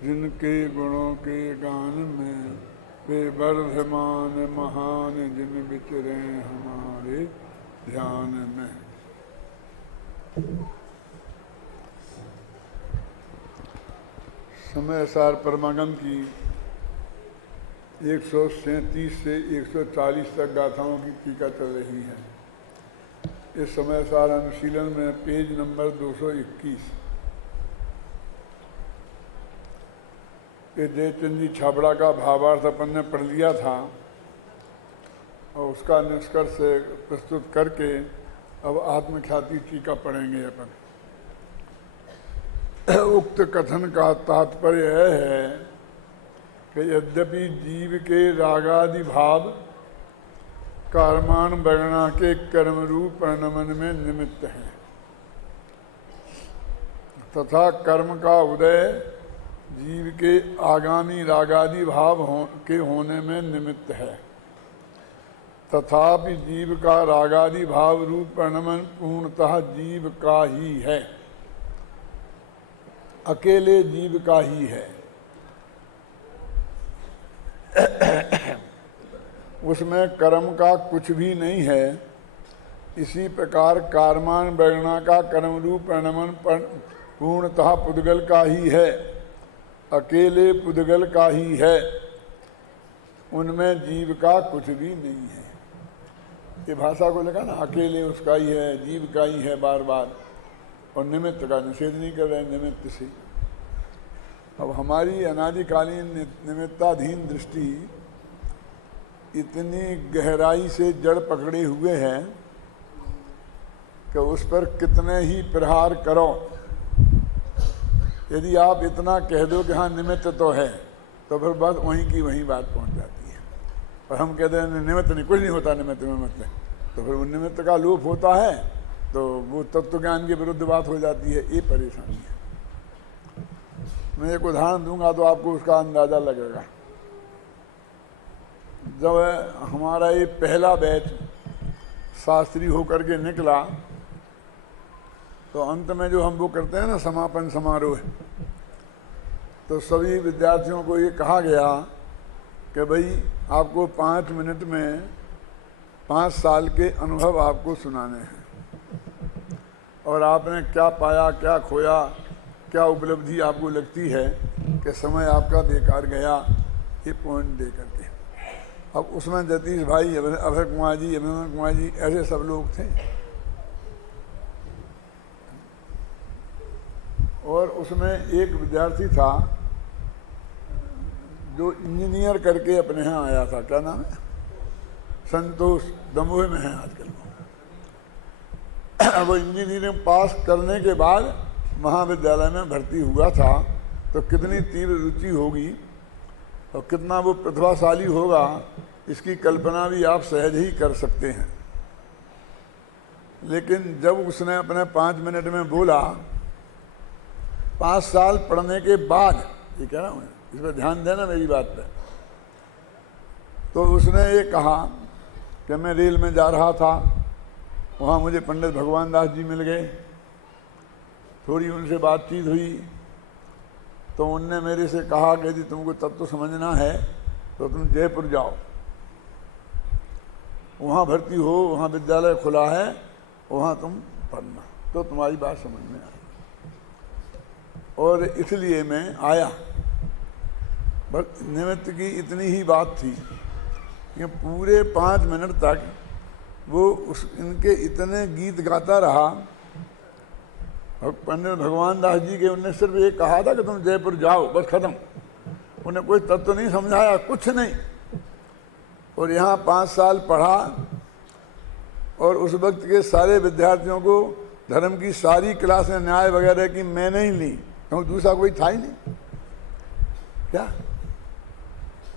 जिनके गुणों के गान में वे वर्धमान महान, जिन विचरे हमारे ध्यान में। समय सार परमागम की 137 से 140 तक गाथाओं की टीका चल रही है। इस समय सार अनुशीलन में पेज नंबर 221 ये जयचंद जी छाबड़ा का भावार्थ अपन ने पढ़ लिया था और उसका निष्कर्ष प्रस्तुत करके अब आत्मख्याति टीका पढ़ेंगे अपन। उक्त कथन का तात्पर्य यह है कि यद्यपि जीव के रागादि भाव कर्माण वर्णा के कर्म रूप परिणमन में निमित्त हैं तथा कर्म का उदय जीव के आगामी रागादि भाव के होने में निमित्त है, तथापि जीव का रागादि भाव रूप परिणमन पूर्णतः जीव का ही है, अकेले जीव का ही है। उसमें कर्म का कुछ भी नहीं है। इसी प्रकार कर्मान वर्णा का कर्म रूप परिणमन पूर्णतः पुद्गल का ही है, अकेले पुद्गल का ही है। उनमें जीव का कुछ भी नहीं है। ये भाषा को लगा ना, अकेले उसका ही है, जीव का ही है बार बार, और निमित्त का निषेध नहीं कर रहे, निमित्त से। अब हमारी अनादिकालीन निमित्ताधीन दृष्टि इतनी गहराई से जड़ पकड़े हुए है कि उस पर कितने ही प्रहार करो, यदि आप इतना कह दो कि हाँ निमित्त तो है, तो फिर बस वहीं की वहीं बात पहुंच जाती है। और हम कहते हैं निमित्त नहीं, कुछ नहीं होता निमित्त में, मतलब तो फिर उन निमित्त का लोप होता है तो वो तत्व ज्ञान के विरुद्ध बात हो जाती है। ये परेशानी है। मैं एक उदाहरण दूंगा तो आपको उसका अंदाज़ा लगेगा। जब हमारा ये पहला बैच शास्त्री होकर के निकला तो अंत में जो हम वो करते हैं ना समापन समारोह, तो सभी विद्यार्थियों को ये कहा गया कि भाई आपको 5 मिनट में 5 साल के अनुभव आपको सुनाने हैं और आपने क्या पाया, क्या खोया, क्या उपलब्धि आपको लगती है कि समय आपका बेकार गया, ये पॉइंट दे करके। अब उसमें जतीश भाई, अभय कुमार जी, अभिमन्यु कुमार जी, ऐसे सब लोग थे। और उसमें एक विद्यार्थी था जो इंजीनियर करके अपने यहाँ आया था, क्या नाम है, संतोष, दमोह में है आजकल। वो इंजीनियरिंग पास करने के बाद महाविद्यालय में भर्ती हुआ था, तो कितनी तीव्र रुचि होगी और कितना वो प्रतिभाशाली होगा, इसकी कल्पना भी आप सहज ही कर सकते हैं। लेकिन जब उसने अपने 5 मिनट में बोला, 5 साल पढ़ने के बाद, ये कह रहा हूँ, इस पर ध्यान देना मेरी बात पे, तो उसने ये कहा कि मैं रेल में जा रहा था, वहाँ मुझे पंडित भगवान दास जी मिल गए, थोड़ी उनसे बातचीत हुई, तो उनने मेरे से कहा कि यदि तुमको तत्व समझना है तो तुम जयपुर जाओ, वहाँ भर्ती हो, वहाँ विद्यालय खुला है, वहाँ तुम पढ़ना तो तुम्हारी बात समझ में आएगी। और इसलिए मैं आया। बस निमित्त की इतनी ही बात थी कि पूरे 5 मिनट तक वो इनके इतने गीत गाता रहा। और पंडित भगवान दास जी के उनने सिर्फ ये कहा था कि तुम जयपुर जाओ, बस खत्म। उन्हें कोई तत्व नहीं समझाया, कुछ नहीं। और यहाँ 5 साल पढ़ा और उस वक्त के सारे विद्यार्थियों को धर्म की सारी क्लासें न्याय वगैरह की मैंने ही ली, क्योंकि दूसरा कोई था ही नहीं क्या।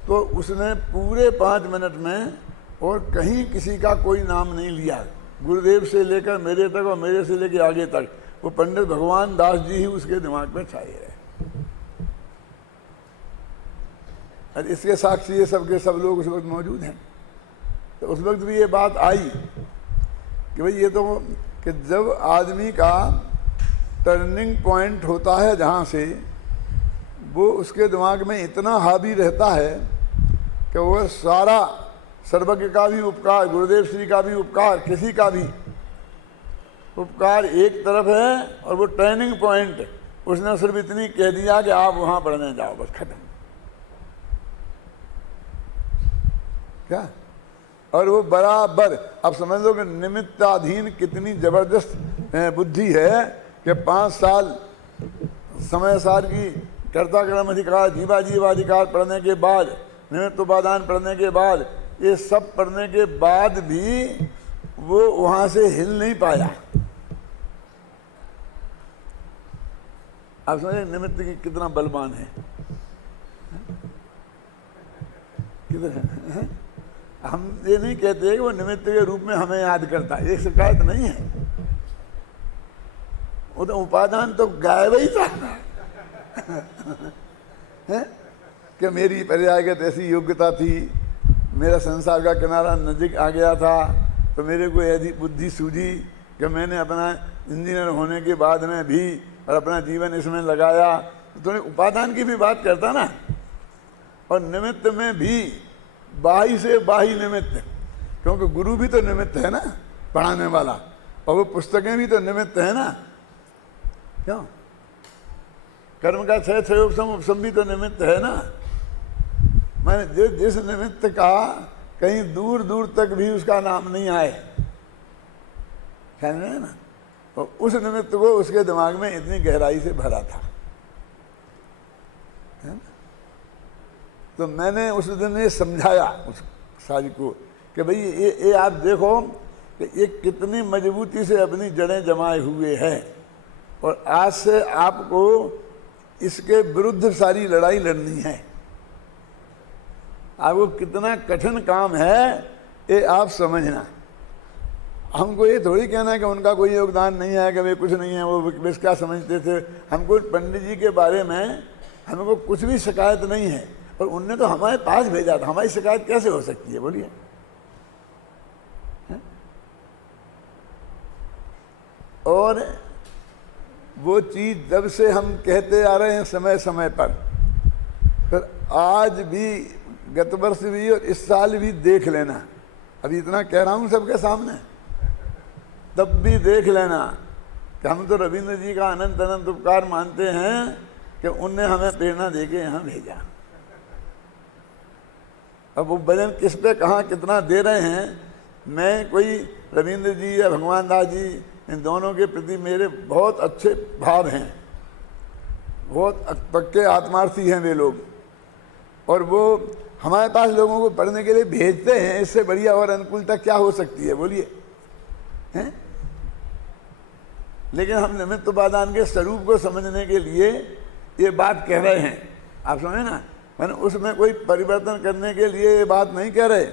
तो उसने पूरे 5 मिनट में और कहीं किसी का कोई नाम नहीं लिया, गुरुदेव से लेकर मेरे तक और मेरे से लेकर आगे तक, वो पंडित भगवान दास जी ही उसके दिमाग में छाए रहे। और इसके साक्षी ये सब के सब लोग उस वक्त मौजूद हैं। तो उस वक्त भी ये बात आई कि भाई ये तो कि जब आदमी का टर्निंग पॉइंट होता है जहाँ से वो उसके दिमाग में इतना हावी रहता है कि वह सारा सर्वज्ञ का भी उपकार, गुरुदेव श्री का भी उपकार, किसी का भी उपकार एक तरफ है और वो ट्रेनिंग पॉइंट उसने सिर्फ इतनी कह दिया कि आप वहां पढ़ने जाओ, बस खत्म। क्या? और वो बराबर, अब समझ लो कि निमित्ताधीन कितनी जबरदस्त बुद्धि है कि 5 साल समय सार की कर्ता कर्म अधिकार, जीवा जीवाधिकार पढ़ने के बाद, निमित्त उपादान पढ़ने के बाद, ये सब पढ़ने के बाद भी वो वहां से हिल नहीं पाया। आप समझे निमित्त की कितना बलवान है, कितना। हम ये नहीं कहते कि वो निमित्त के रूप में हमें याद करता है, ये शिकायत नहीं है। वो तो उपादान तो गायब ही था है कि मेरी पर्यायगत ऐसी योग्यता थी, मेरा संसार का किनारा नजीक आ गया था, तो मेरे को ऐसी बुद्धि सूझी कि मैंने अपना इंजीनियर होने के बाद में भी और अपना जीवन इसमें लगाया। तो उपादान की भी बात करता ना, और निमित्त में भी बाही से बाही निमित्त, क्योंकि गुरु भी तो निमित्त है ना, पढ़ाने वाला, और वो पुस्तकें भी तो निमित्त है ना। क्यों? कर्म का क्षय उपसम भी तो निमित्त है ना। मैंने जिस निमित्त का कहीं दूर दूर तक भी उसका नाम नहीं आए, समझ रहे ना, तो उस निमित्त को उसके दिमाग में इतनी गहराई से भरा था। तो मैंने उस दिन ये समझाया उस सारी को कि भाई ये आप देखो कि ये कितनी मजबूती से अपनी जड़ें जमाए हुए हैं, और आज से आपको इसके विरुद्ध सारी लड़ाई लड़नी है। आपको कितना कठिन काम है ये आप समझना। हमको ये थोड़ी कहना है कि उनका कोई योगदान नहीं है, कि वे कुछ नहीं है, वो बस क्या समझते थे। हमको पंडित जी के बारे में हमको कुछ भी शिकायत नहीं है, और उनने तो हमारे पास भेजा था, हमारी शिकायत कैसे हो सकती है बोलिए? और वो चीज जब से हम कहते आ रहे हैं समय समय पर, फिर आज भी, गत वर्ष भी और इस साल भी देख लेना, अभी इतना कह रहा हूं सबके सामने, तब भी देख लेना कि हम तो रविंद्र जी का अनंत अनंत उपकार मानते हैं कि उनने हमें प्रेरणा देके यहाँ भेजा। अब वो भजन किस पे कहाँ कितना दे रहे हैं, मैं कोई रविंद्र जी या भगवान दास जी, इन दोनों के प्रति मेरे बहुत अच्छे भाव हैं, बहुत पक्के आत्मार्थी हैं वे लोग, और वो हमारे पास लोगों को पढ़ने के लिए भेजते हैं। इससे बढ़िया और अनुकूलता क्या हो सकती है बोलिए? हैं? लेकिन हम निमित्त उपादान के स्वरूप को समझने के लिए ये बात कह रहे हैं, आप समझे ना। मैंने उसमें कोई परिवर्तन करने के लिए ये बात नहीं कह रहे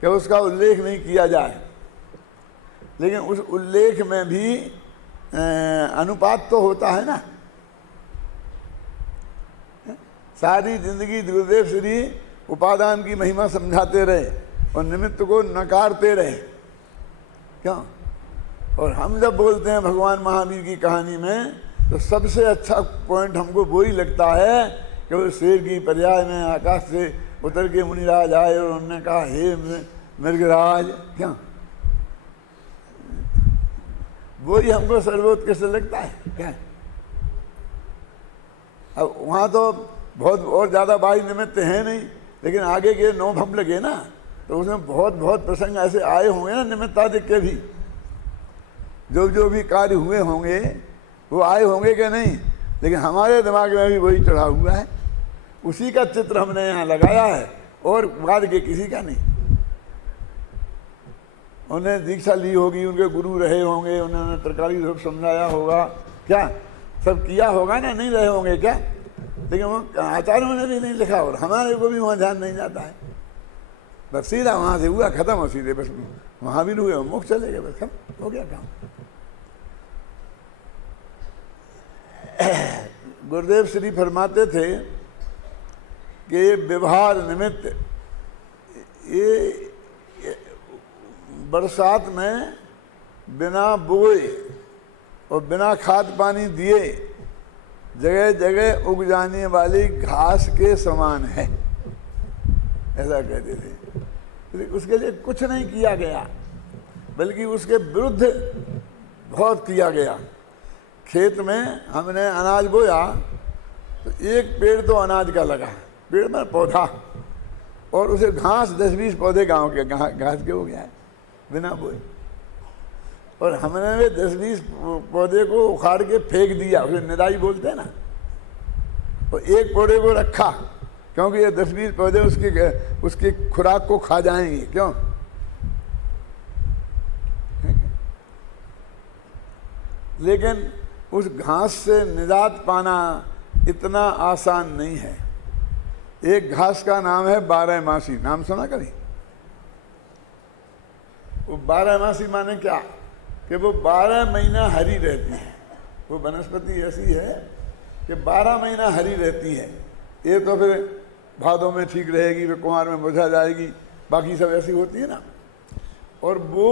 कि उसका उल्लेख नहीं किया जाए, लेकिन उस उल्लेख में भी अनुपात तो होता है ना। सारी जिंदगी गुरुदेव श्री उपादान की महिमा समझाते रहे और निमित्त को नकारते रहे, क्यों? और हम जब बोलते हैं भगवान महावीर की कहानी में, तो सबसे अच्छा पॉइंट हमको वो ही लगता है कि वो शेर की पर्याय में आकाश से उतर के मुनिराज आए और उन्होंने कहा, हे मृगराज, क्या वो ही हमको सर्वोत्कृष्ट लगता है क्या? अब वहाँ तो बहुत और ज़्यादा बाई निमित्त है नहीं, लेकिन आगे के 9 भम लगे ना, तो उसमें बहुत बहुत प्रसंग ऐसे आए होंगे ना निमित्तादिक के भी, जो भी कार्य हुए होंगे वो आए होंगे कि नहीं, लेकिन हमारे दिमाग में भी वही चढ़ा हुआ है। उसी का चित्र हमने यहाँ लगाया है और बाद के किसी का नहीं। उन्हें दीक्षा ली होगी, उनके गुरु रहे होंगे, उन्होंने तरकारी रूप समझाया होगा, क्या सब किया होगा ना, नहीं रहे होंगे क्या? लेकिन वो आचार्यों ने भी नहीं लिखा और हमारे को भी वहाँ ध्यान नहीं जाता है। बस सीधा वहाँ से हुआ खत्म, हो सीधे बस वहाँ भी हुए मुख चले गए, बस खत्म हो गया काम। गुरुदेव श्री फरमाते थे कि व्यवहार निमित्त, ये बरसात में बिना बोए और बिना खाद पानी दिए जगह जगह उग जाने वाली घास के समान है, ऐसा कहते थे। उसके लिए कुछ नहीं किया गया, बल्कि उसके विरुद्ध बहुत किया गया। खेत में हमने अनाज बोया तो एक पेड़ तो अनाज का लगा, पेड़ में पौधा, और उसे घास 10-20 पौधे गांव के घास के हो गया है बिना बोए। और हमने वे 10-20 पौधे को उखाड़ के फेंक दिया, उसे निदाई बोलते हैं ना, और एक पौधे को रखा, क्योंकि ये 10-20 पौधे उसकी खुराक को खा जाएंगे। क्यों? लेकिन उस घास से निजात पाना इतना आसान नहीं है। एक घास का नाम है 12मासी, नाम सुना कभी? वो 12मासी माने क्या? कि वो 12 महीना हरी रहती है। वो वनस्पति ऐसी है कि 12 महीना हरी रहती है। ये तो फिर भादों में ठीक रहेगी, फिर कुंवार में मुरझा जाएगी, बाकी सब ऐसी होती है ना। और वो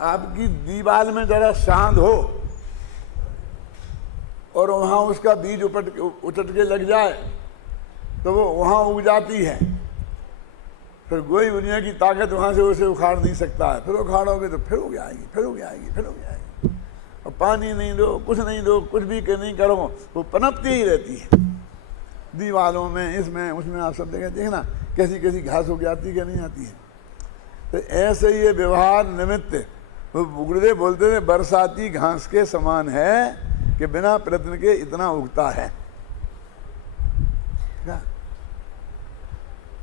आपकी दीवार में जरा शांत हो और वहाँ उसका बीज उचट के लग जाए तो वो वहाँ उग जाती है। फिर कोई दुनिया की ताकत वहाँ से उसे उखाड़ नहीं सकता है। फिर उखाड़ोगे तो फिर उग आएगी, फिर उग आएगी, फिर उग आएगी। और पानी नहीं दो, कुछ नहीं दो, कुछ भी नहीं करो, वो पनपती ही रहती है दीवारों में, इसमें उसमें। आप सब जगह देखना कैसी कैसी घास उग जाती है कि नहीं आती है। तो ऐसे ये व्यवहार निमित्त वो गुरुदेव बोलते थे बरसाती घास के समान है कि बिना प्रयत्न के इतना उगता है।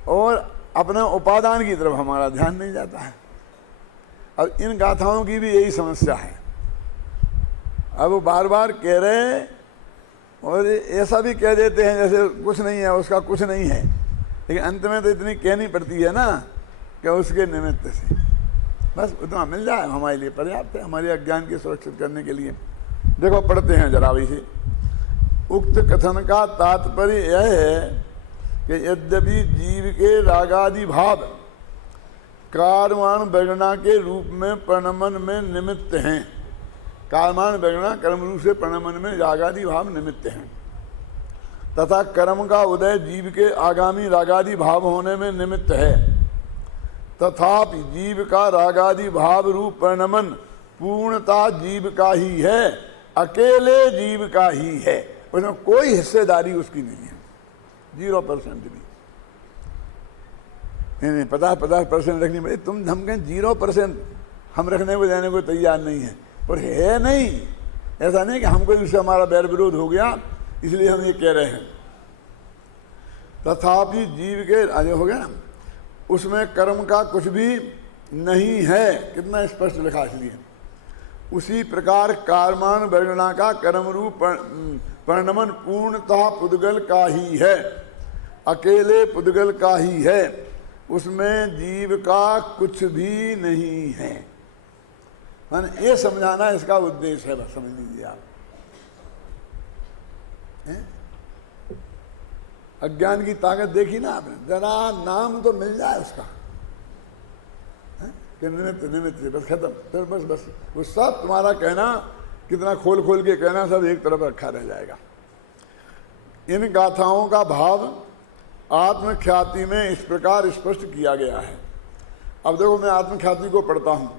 और अपने उपादान की तरफ हमारा ध्यान नहीं जाता है। अब इन गाथाओं की भी यही समस्या है। अब वो बार बार कह रहे हैं और ऐसा भी कह देते हैं जैसे कुछ नहीं है, उसका कुछ नहीं है, लेकिन अंत में तो इतनी कहनी पड़ती है ना कि उसके निमित्त से बस उतना मिल जाए हमारे लिए पर्याप्त है, हमारे अज्ञान की सुरक्षित करने के लिए। देखो पढ़ते हैं जरा भी से। उक्त कथन का तात्पर्य यह है कि यद्यपि जीव के रागादि भाव कारवाण बैगणा के रूप में प्रणमन में निमित्त हैं। कारमान बैगणा कर्म रूप से प्रणमन में रागादि भाव निमित्त हैं, तथा कर्म का उदय जीव के आगामी रागादि भाव होने में निमित्त है। तथापि जीव का रागादि भाव रूप प्रणमन पूर्णता जीव का ही है, अकेले जीव का ही है, उसमें कोई हिस्सेदारी उसकी नहीं है, 0% भी नहीं। 50% रखनी पड़े, तुम हम कहें 0% हम रखने को देने को तैयार नहीं है, और है नहीं। ऐसा नहीं कि हमको उससे हमारा बैर विरोध हो गया इसलिए हम ये कह रहे हैं। तथापि जीव के आगे हो गया ना, उसमें कर्म का कुछ भी नहीं है, कितना स्पष्ट लिखा। इसलिए उसी प्रकार कारमान वर्णना का कर्म रूप प्रणमन पूर्णतः पुद्गल का ही है, अकेले पुद्गल का ही है, उसमें जीव का कुछ भी नहीं है। मैंने ये समझाना इसका उद्देश्य है, बस समझ लीजिए आप। अज्ञान की ताकत देखी ना आपने, जरा नाम तो मिल जाए उसका कि निमित्त निमित्त से बस खत्म। फिर बस वो सब तुम्हारा कहना, कितना खोल खोल के कहना, सब एक तरफ रखा रह जाएगा। इन गाथाओं का भाव आत्मख्याति में इस प्रकार स्पष्ट किया गया है। अब देखो मैं आत्मख्याति को पढ़ता हूँ,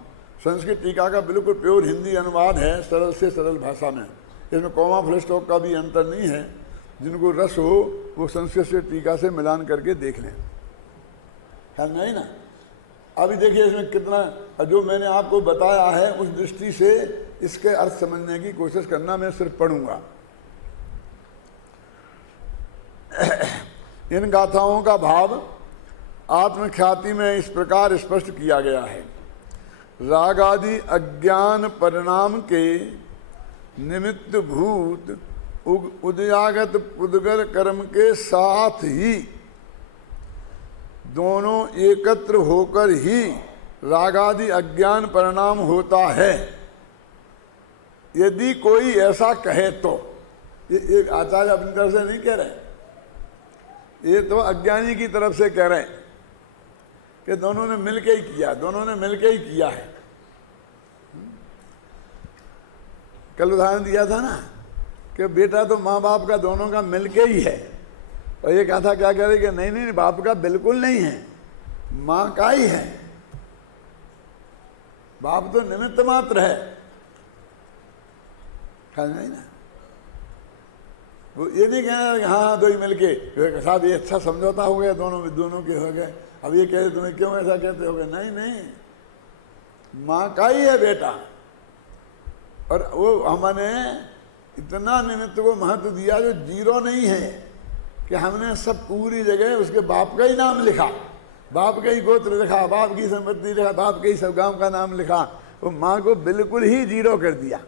संस्कृत टीका का बिल्कुल प्योर हिंदी अनुवाद है, सरल से सरल भाषा में। इसमें कॉमा फुल स्टॉप का भी अंतर नहीं है। जिनको रस हो वो संस्कृत से टीका से मिलान करके देख लें, ख्याल में आई ना। अभी देखिए इसमें कितना, जो मैंने आपको बताया है उस दृष्टि से इसके अर्थ समझने की कोशिश करना, मैं सिर्फ पढ़ूंगा। इन गाथाओं का भाव आत्मख्याति में इस प्रकार स्पष्ट किया गया है। राग आदि अज्ञान परिणाम के निमित्त भूत उदयागत पुद्गल कर्म के साथ ही दोनों एकत्र होकर ही रागादि अज्ञान परिणाम होता है। यदि कोई ऐसा कहे तो, ये एक आचार्य अपनी तरफ से नहीं कह रहे, ये तो अज्ञानी की तरफ से कह रहे हैं कि दोनों ने मिलके ही किया, दोनों ने मिलके ही किया है। कल उदाहरण दिया था ना कि बेटा तो माँ बाप का दोनों का मिलके ही है। और ये कहा था क्या कह रहे कि नहीं नहीं बाप का बिल्कुल नहीं है, माँ का ही है, बाप तो निमित्त मात्र है। नहीं ना, वो ये नहीं कहना कि हाँ दो ही मिलके साथ ये अच्छा समझौता हो गया, दोनों के हो गए। अब ये कह रहे तुम्हें क्यों ऐसा कहते हो गए? नहीं नहीं, माँ का ही है बेटा। और वो हमने इतना निमित्त को महत्व दिया जो जीरो नहीं है, कि हमने सब पूरी जगह उसके बाप का ही नाम लिखा, बाप का ही गोत्र लिखा, बाप की संपत्ति लिखा, बाप के ही सब गांव का नाम लिखा। वो माँ को बिल्कुल ही जीरो कर दिया।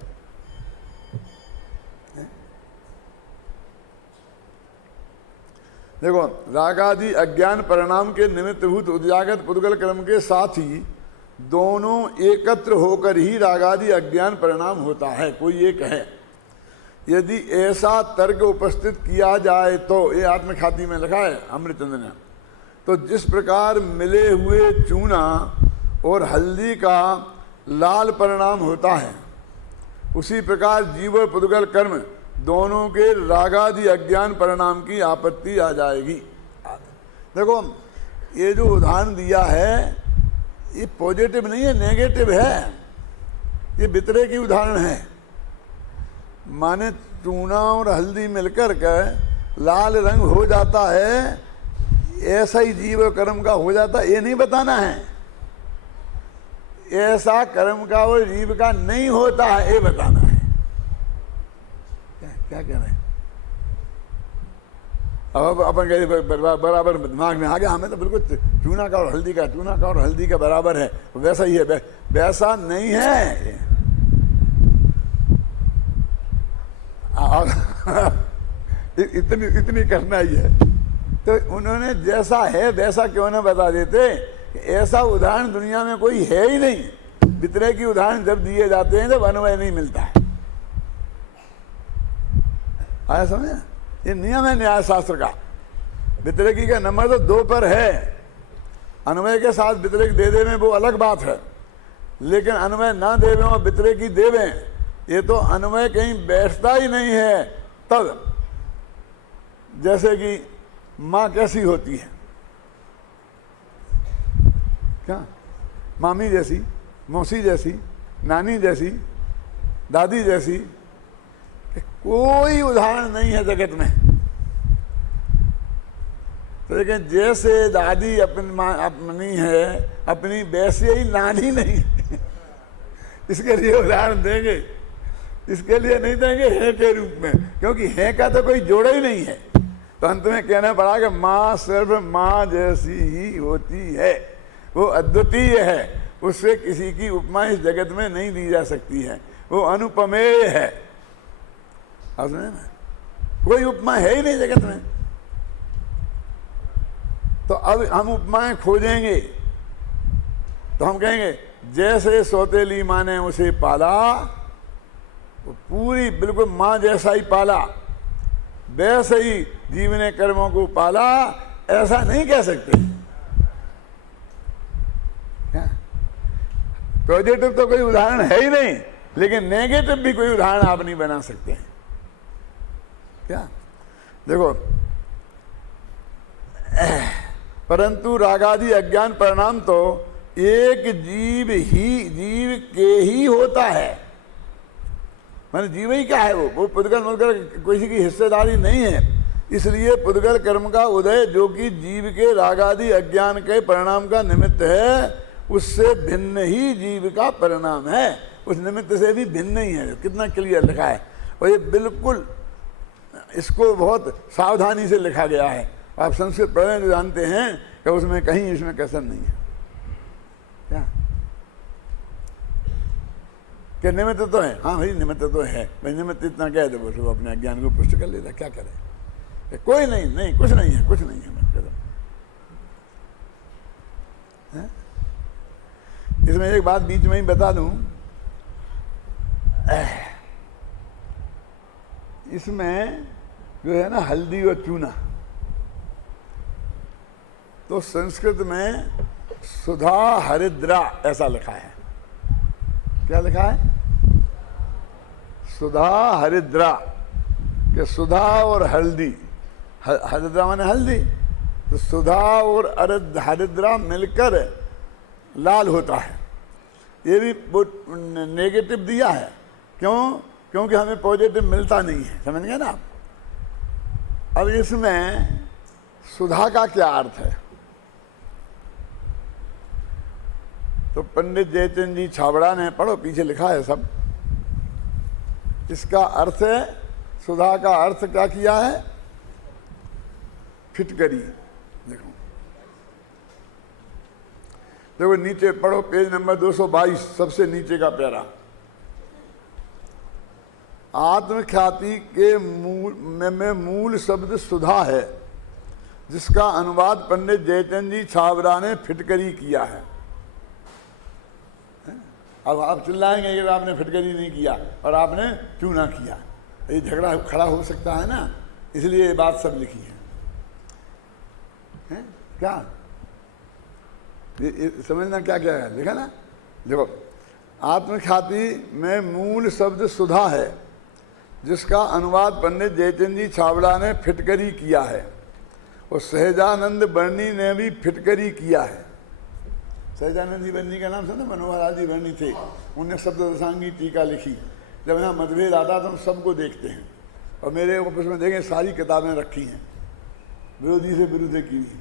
देखो, रागादि अज्ञान परिणाम के निमित्तभूत उद्यागत पुद्गल कर्म के साथ ही दोनों एकत्र होकर ही रागादि अज्ञान परिणाम होता है। कोई एक है, यदि ऐसा तर्क उपस्थित किया जाए तो, ये आत्मख्याति में लिखा है अमृतचंद ने, तो जिस प्रकार मिले हुए चूना और हल्दी का लाल परिणाम होता है, उसी प्रकार जीव और पुद्गल कर्म दोनों के रागादि अज्ञान परिणाम की आपत्ति आ जाएगी। देखो, ये जो उदाहरण दिया है ये पॉजिटिव नहीं है, नेगेटिव है, ये बितरे की उदाहरण है। माने चूना और हल्दी मिलकर के लाल रंग हो जाता है, ऐसा ही जीव कर्म का हो जाता है, ये नहीं बताना है। ऐसा कर्म का और जीव का नहीं होता है, ये बताना है। क्या कह रहे हैं? अब अपन कह बराबर दिमाग में आ गया, हमें तो बिल्कुल चूना का और हल्दी का बराबर है, वैसा ही है। वैसा नहीं है। इतनी करना ही है। तो उन्होंने जैसा है वैसा क्यों ना बता देते। ऐसा उदाहरण दुनिया में कोई है ही नहीं। बितरे की उदाहरण जब दिए जाते हैं तब अन्वय नहीं मिलता है। आया समझे? ये नियम है न्याय शास्त्र का। बितरेकी का नंबर तो 2 पर है। अन्वय के साथ बितरेक दे देवें वो अलग बात है, लेकिन अन्वय ना देवें और बितरेकी देवें, ये तो अन्वय कहीं बैठता ही नहीं है। तब जैसे कि माँ कैसी होती है, क्या मामी जैसी, मौसी जैसी, नानी जैसी, दादी जैसी, कोई उदाहरण नहीं है जगत में। तो लेकिन जैसे दादी अपनी है अपनी, वैसे ही नानी नहीं। इसके लिए उदाहरण देंगे, इसके लिए नहीं देंगे है के रूप में, क्योंकि है का तो कोई जोड़ा ही नहीं है। तो अंत में कहना पड़ा कि माँ सिर्फ माँ जैसी ही होती है, वो अद्वितीय है, उससे किसी की उपमा इस जगत में नहीं दी जा सकती है, वो अनुपमेय है। कोई उपमा है ही नहीं जगत में। तो अब हम उपमाएं खोजेंगे तो हम कहेंगे जैसे सौतेली माँ ने उसे पाला, वो पूरी बिल्कुल माँ जैसा ही पाला, वैसे ही जीव ने कर्मों को पाला, ऐसा नहीं कह सकते। पॉजिटिव तो कोई उदाहरण है ही नहीं, लेकिन नेगेटिव भी कोई उदाहरण आप नहीं बना सकते हैं। क्या देखो, परंतु रागादि अज्ञान परिणाम तो एक जीव के ही होता है। माने जीव ही क्या है, वो पुद्गल मुद्गल किसी की हिस्सेदारी नहीं है। इसलिए पुद्गल कर्म का उदय जो कि जीव के रागादि अज्ञान के परिणाम का निमित्त है, उससे भिन्न ही जीव का परिणाम है, उस निमित्त से भी भिन्न ही है। कितना क्लियर लिखा है। और ये बिल्कुल इसको बहुत सावधानी से लिखा गया है। आप संस्कृत पढ़ने तो जानते हैं कि उसमें कहीं इसमें कसर नहीं है। क्या कि निमित्त तो है, हाँ भाई निमित्त तो है, भाई निमित्त इतना कह दे वो अपने अज्ञान को पुष्ट कर लेता, क्या करे, कोई नहीं कुछ नहीं है, कुछ नहीं है। इसमें एक बात बीच में ही बता दूं, इसमें जो है ना हल्दी और चूना, तो संस्कृत में सुधा हरिद्रा ऐसा लिखा है। क्या लिखा है? सुधा हरिद्रा। कि सुधा और हल्दी, हरिद्रा माने हल्दी, तो सुधा और हरिद्रा मिलकर लाल होता है। ये भी नेगेटिव दिया है, क्यों? क्योंकि हमें पॉजिटिव मिलता नहीं है, समझ गए ना आप। अब इसमें सुधा का क्या अर्थ है? तो पंडित जयचंद जी छाबड़ा ने, पढ़ो पीछे लिखा है सब, इसका अर्थ है, सुधा का अर्थ क्या किया है? फिटकरी। देखो देखो नीचे पढ़ो, पेज नंबर 222, सबसे नीचे का पैरा। आत्मख्याति के मूल शब्द सुधा है, जिसका अनुवाद पंडित जयचंद जी छाबड़ा ने फिटकरी किया है। अब आप चिल्लाएंगे कि आपने फिटकरी नहीं किया और आपने चूना किया, ये झगड़ा खड़ा हो सकता है ना, इसलिए ये बात सब लिखी है, क्या ये समझना क्या क्या है, लिखा ना। देखो, आत्मख्याति में मूल शब्द सुधा है, जिसका अनुवाद पंडित जयचंद जी छाबड़ा ने फिटकरी किया है, और सहजानंद बर्नी ने भी फिटकरी किया है। सहजानंद जी बर्नी का नाम सुना? मनोहर आदि बर्नी थे, उनने शब्द रसांगी टीका लिखी। जब यहाँ मतभेद आता तो हम सबको देखते हैं, और मेरे ऑफिस में देखें सारी किताबें रखी हैं, विरोधी से विरुद्ध की हुई,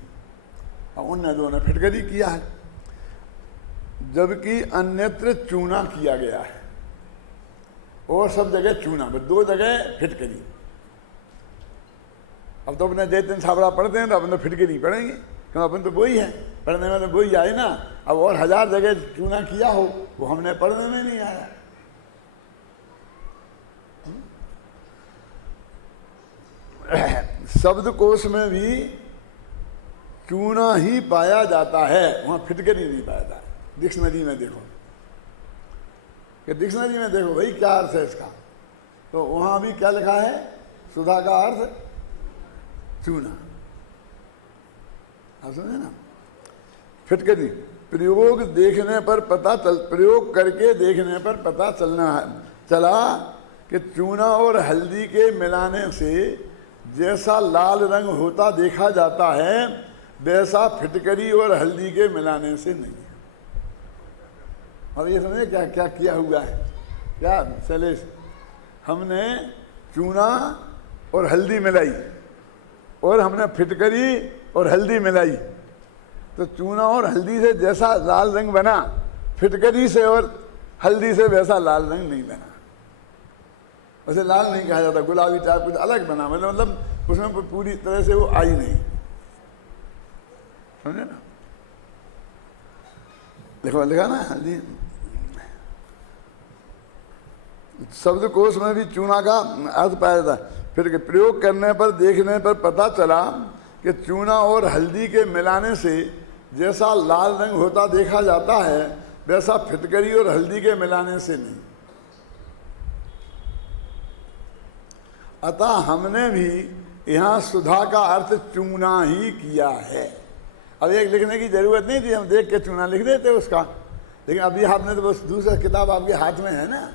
और उन दोनों ने फिटकरी किया है, जबकि अन्यत्र चूना किया गया है, और सब जगह चूना, बस 2 जगह फिटकरी। अब तो अपने जयचंद छाबड़ा पढ़ते हैं तो अपन तो फिटकरी पढ़ेंगे, क्यों? अपन तो वही है, पढ़ने में तो वही आए ना। अब और 1000 जगह चूना किया हो, वो हमने पढ़ने में नहीं आया। शब्दकोश में भी चूना ही पाया जाता है, वहां फिटकरी नहीं पाया जाता। डिक्शनरी में देखो, कि डिक्शनरी में देखो भाई क्या अर्थ है इसका, तो वहां भी क्या लिखा है? सुधा का अर्थ चूना। आप समझे ना? फिटकरी प्रयोग देखने पर प्रयोग करके देखने पर पता चला कि चूना और हल्दी के मिलाने से जैसा लाल रंग होता देखा जाता है, वैसा फिटकरी और हल्दी के मिलाने से नहीं। और ये समझे क्या क्या किया हुआ है? क्या शैलेश, हमने चूना और हल्दी मिलाई, और हमने फिटकरी और हल्दी मिलाई, तो चूना और हल्दी से जैसा लाल रंग बना, फिटकरी से और हल्दी से वैसा लाल रंग नहीं बना। वैसे लाल नहीं कहा जाता, गुलाबी टाइप कुछ अलग बना, मतलब उसमें पूरी तरह से वो आई नहीं, समझे ना? देखो लिखा ना हल्दी। शब्दकोश में भी चूना का अर्थ पाया जाता है। फिर प्रयोग करने पर देखने पर पता चला कि चूना और हल्दी के मिलाने से जैसा लाल रंग होता देखा जाता है, वैसा फिटकरी और हल्दी के मिलाने से नहीं। अतः हमने भी यहाँ सुधा का अर्थ चूना ही किया है। अब एक लिखने की जरूरत नहीं थी, हम देख के चूना लिख देते उसका, लेकिन अभी आपने तो बस दूसरा किताब आपके हाथ में है ना,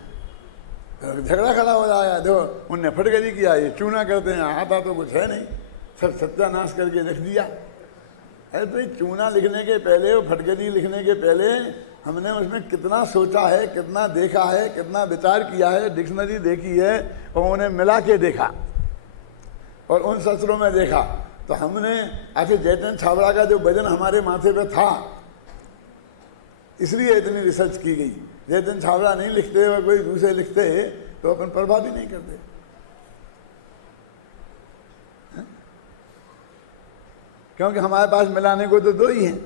झगड़ा खड़ा हो जाएगा। देखो उनने फटकरी किया, ये चूना करते हैं, आता तो कुछ है नहीं, सब सत्यानाश करके लिख दिया। अरे तो चूना लिखने के पहले और फटकरी लिखने के पहले हमने उसमें कितना सोचा है, कितना देखा है, कितना विचार किया है, डिक्शनरी देखी है, और उन्हें मिला के देखा, और उन सत्रों में देखा। तो हमने आखिर जयचंद छाबड़ा का जो वजन हमारे माथे पे था, इसलिए इतनी रिसर्च की गई। जयचंद छाबड़ा नहीं लिखते और कोई दूसरे लिखते तो अपन प्रभाव भी नहीं करते। क्योंकि हमारे पास मिलाने को तो 2 ही हैं,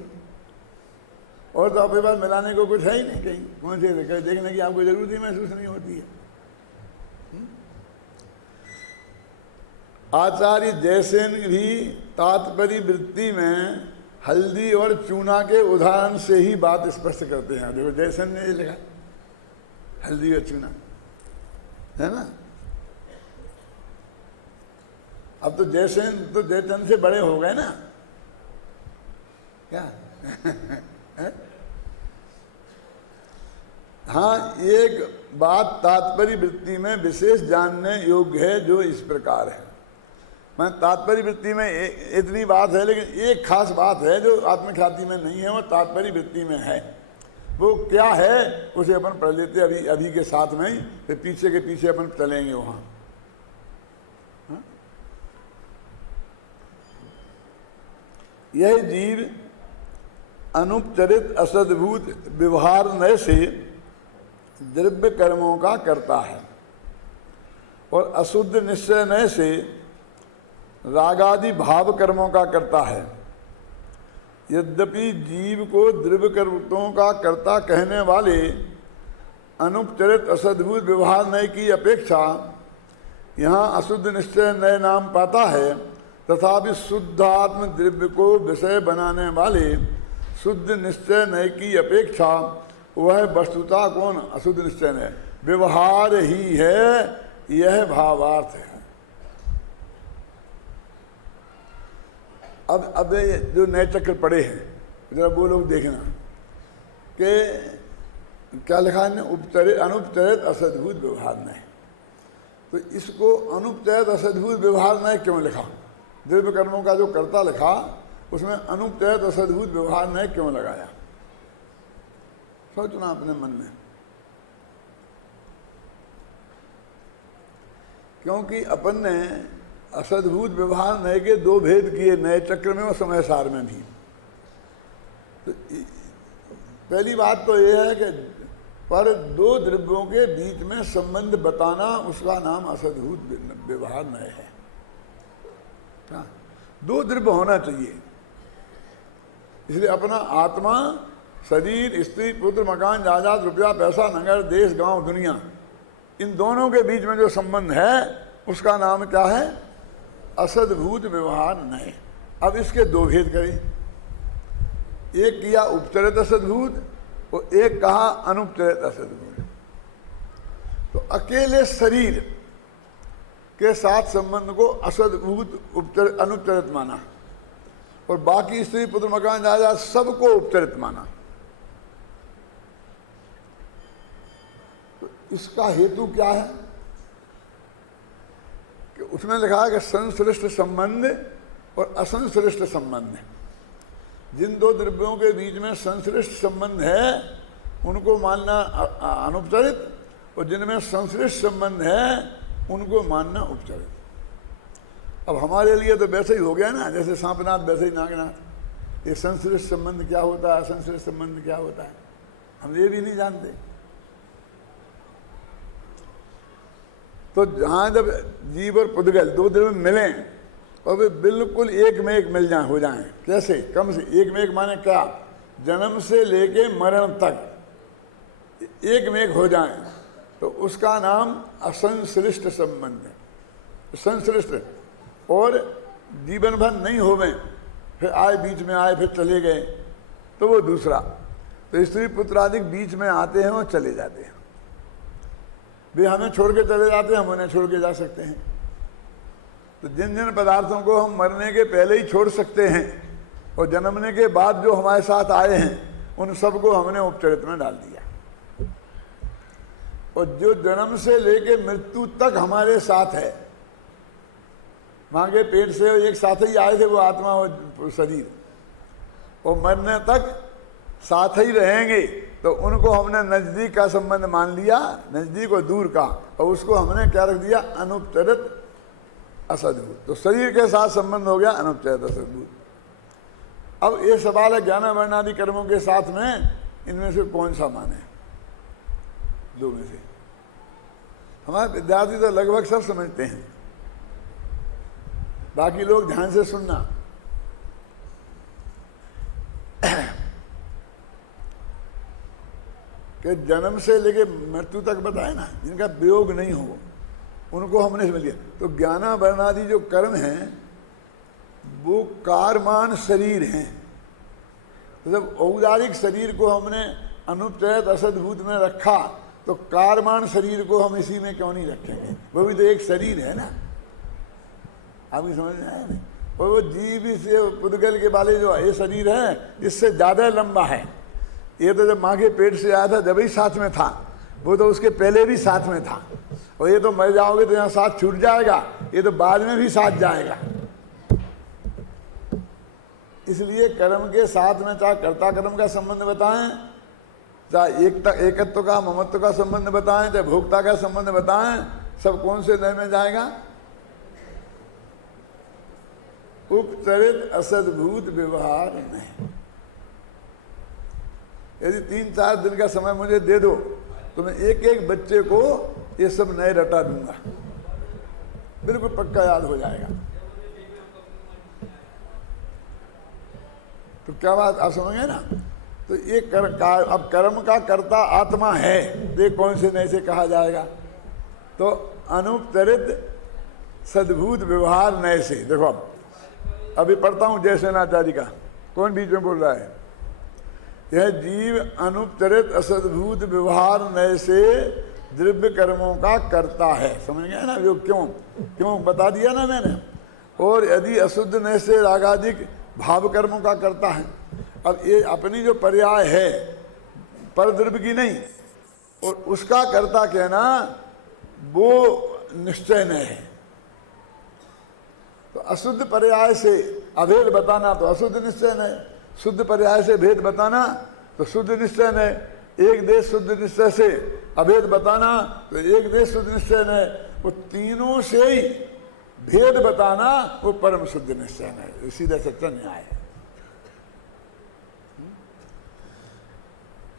और तो आपके पास मिलाने को कुछ है ही नहीं कहीं। कौन से देखने की आपको जरूरत ही महसूस नहीं होती है। आचार्य जयसेन भी तात्पर्य वृत्ति में हल्दी और चूना के उदाहरण से ही बात स्पष्ट करते हैं। देखो जयसेन ने ये लिखा, हल्दी और चूना, है ना। अब तो जयसेन तो जयचंद से बड़े हो गए ना, क्या हाँ, एक बात तात्पर्य वृत्ति में विशेष जानने योग्य है जो इस प्रकार है। मैं तात्पर्य वृत्ति में इतनी बात है, लेकिन एक खास बात है जो आत्मख्याति में नहीं है, वो तात्पर्य वृत्ति में है। वो क्या है उसे अपन पढ़ लेते अभी अभी के साथ में ही, फिर पीछे के पीछे अपन चलेंगे वहाँ। यह जीव अनुपचरित असद्भूत व्यवहार नय से द्रव्य कर्मों का करता है और अशुद्ध निश्चय नय से रागादि भाव कर्मों का करता है। यद्यपि जीव को द्रव्य कर्मों का कर्ता कहने वाले अनुपचरित असद्भूत व्यवहार नय की अपेक्षा यहाँ अशुद्ध निश्चय नय नाम पाता है, तथापि शुद्ध आत्म द्रव्य को विषय बनाने वाले शुद्ध निश्चय नय की अपेक्षा वह वस्तुता कौन अशुद्ध निश्चय नय व्यवहार ही है, यह भावार्थ है। अब जो नए चक्र पड़े हैं जरा वो लोग देखना कि क्या लिखा है, उपचरित अनुपचरित असद्भूत व्यवहार नय। तो इसको अनुपचरित असद्भूत व्यवहार नय क्यों लिखा? द्रव्य कर्मों का जो कर्ता लिखा उसमें अनुपचरित असद्भूत व्यवहार नय क्यों लगाया? सोचना अपने मन में। क्योंकि अपन ने असद्भूत व्यवहार नय के दो भेद किए, नए चक्र में और समय सार में भी। तो पहली बात तो यह है कि पर दो द्रव्यों के बीच में संबंध बताना, उसका नाम असद्भूत व्यवहार नय है। हाँ, दो द्रव्य होना चाहिए। इसलिए अपना आत्मा, शरीर, स्त्री, पुत्र, मकान, जायदाद, रुपया, पैसा, नगर, देश, गांव, दुनिया, इन दोनों के बीच में जो संबंध है उसका नाम क्या है? असद्भूत व्यवहार नय। अब इसके दो भेद करें, एक किया उपचरित असद्भूत और एक कहा अनुपचरित असद्भूत। तो अकेले शरीर के साथ संबंध को असद्भूत अनुपचरित माना और बाकी स्त्री, पुत्र, मकान, जायदाद सबको उपचरित माना। तो इसका हेतु क्या है कि उसमें लिखा है कि संश्लिष्ट संबंध और असंश्लिष्ट संबंध। जिन दो द्रव्यों के बीच में संश्लिष्ट संबंध है उनको मानना अनुपचरित, और जिनमें संश्लिष्ट संबंध है उनको मानना उपचरित। अब हमारे लिए तो वैसे ही हो गया ना, जैसे सांपनाथ वैसे ही नागनाथ। ये संश्लिष्ट संबंध क्या होता है, असंश्लिष्ट संबंध क्या होता है, हम ये भी नहीं जानते। तो जहाँ जब जीव और पुद्गल दो द्रव्य मिलें और वे बिल्कुल एक में एक मिल जाए, हो जाएं, कैसे? कम से एक में एक माने क्या? जन्म से लेके मरण तक एक में एक हो जाएं, तो उसका नाम असंश्लिष्ट संबंध है। संश्लिष्ट और जीवन भर नहीं होवे, फिर आए बीच में आए फिर चले गए, तो वो दूसरा। तो स्त्री पुत्र आदि बीच में आते हैं और चले जाते हैं। वे हमें छोड़ के चले जाते हैं, हम उन्हें छोड़ के जा सकते हैं। तो जिन जिन पदार्थों को हम मरने के पहले ही छोड़ सकते हैं और जन्मने के बाद जो हमारे साथ आए हैं उन सबको हमने उपचरित में डाल दिया। और जो जन्म से लेके मृत्यु तक हमारे साथ है, मां के पेट से एक साथ ही आए थे वो आत्मा और शरीर, और मरने तक साथ ही रहेंगे, तो उनको हमने नजदीक का संबंध मान लिया, नजदीक और दूर का, और उसको हमने क्या रख दिया? अनुपचरित असद्भूत। तो शरीर के साथ संबंध हो गया अनुपचरित असद्भूत। अब ये सवाल है ज्ञान वर्णादि कर्मों के साथ में इनमें से कौन सा माने? दो में से। हमारे विद्यार्थी तो लगभग सब समझते हैं, बाकी लोग ध्यान से सुनना। कि जन्म से लेके मृत्यु तक बताए ना, जिनका वियोग नहीं हो उनको हमने समझ लिया। तो ज्ञान वर्णादि जो कर्म हैं वो कारमान शरीर हैं। तो जब औदारिक शरीर को हमने अनुपचरित असद्भूत में रखा, तो कारमान शरीर को हम इसी में क्यों नहीं रखेंगे? वो भी तो एक शरीर है ना, आपकी समझ में आया नहीं? और वो जीव से पुद्गल के वाले जो ये शरीर है इससे ज़्यादा लंबा है, ये तो जब माँ के पेट से आया था जब ही साथ में था, वो तो उसके पहले भी साथ में था। और ये तो मर जाओगे तो यहाँ साथ छूट जाएगा, ये तो बाद में भी साथ जाएगा। इसलिए कर्म के साथ में चाहे कर्ता कर्म का संबंध बताएं, चाहे एकत्व का ममत्व का संबंध बताएं, चाहे भोक्ता का संबंध बताएं, सब कौन से नए में जाएगा? उपचरित असद्भूत व्यवहार नहीं। यदि 3-4 दिन का समय मुझे दे दो तो मैं एक एक बच्चे को ये सब नए रटा दूंगा, बिल्कुल पक्का याद हो जाएगा। तो क्या बात आप समझे ना? तो ये अब कर्म का कर्ता आत्मा है, ये कौन से नए से कहा जाएगा? तो अनुपचरित सद्भूत व्यवहार नए से। देखो अभी पढ़ता हूं जयसेनाचार्य का, कौन बीच में बोल रहा है? यह जीव अनुपचरित असद्भूत व्यवहार नए से द्रव्य कर्मों का करता है। समझ गए ना? जो क्यों बता दिया ना मैंने। और यदि अशुद्ध नए से रागादिक भाव कर्मों का करता है। अब ये अपनी जो पर्याय है पर द्रव्य की नहीं, और उसका कर्ता कहना वो निश्चय नहीं है। तो अशुद्ध पर्याय से अभेद बताना तो अशुद्ध निश्चय नहीं, शुद्ध पर्याय से भेद बताना तो शुद्ध निश्चय नहीं, एक देश शुद्ध निश्चय से अभेद बताना तो एक देश शुद्ध निश्चय नहीं, वो तीनों से ही भेद बताना वो परम शुद्ध निश्चय नहीं, सीधा सच्चा न्याय है।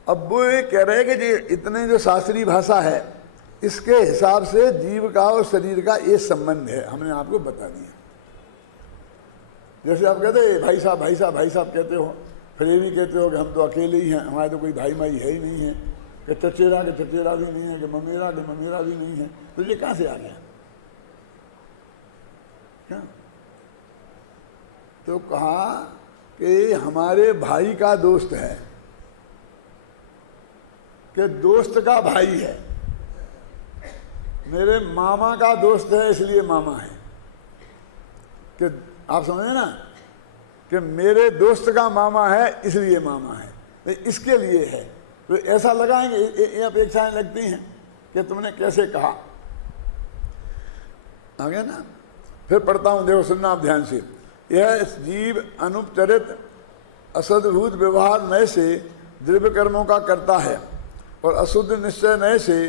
अब वो ये कह रहे हैं कि जी इतने जो शास्त्रीय भाषा है इसके हिसाब से जीव का और शरीर का ये संबंध है, हमने आपको बता दिया। जैसे आप कहते हैं भाई साहब भाई साहब भाई साहब कहते हो, फिर ये भी कहते हो कि हम तो अकेले ही हैं, हमारे तो कोई भाई माई है ही नहीं है, कि चचेरा के चचेरा भी नहीं है, कि ममेरा के ममेरा भी नहीं है। तो ये कहाँ से आ गया? क्या? तो कहा कि हमारे भाई का दोस्त है, कि दोस्त का भाई है, मेरे मामा का दोस्त है इसलिए मामा है। कि आप समझे ना कि मेरे दोस्त का मामा है इसलिए मामा है, तो इसके लिए है। तो ऐसा लगाएंगे, ये अपेक्षाएं लगती हैं कि तुमने कैसे कहा। आ गया ना? फिर पढ़ता हूं, देखो सुनना आप ध्यान से। यह जीव अनुपचरित असद्भूत व्यवहार नए से द्रव्य कर्मों का करता है और अशुद्ध निश्चय नए से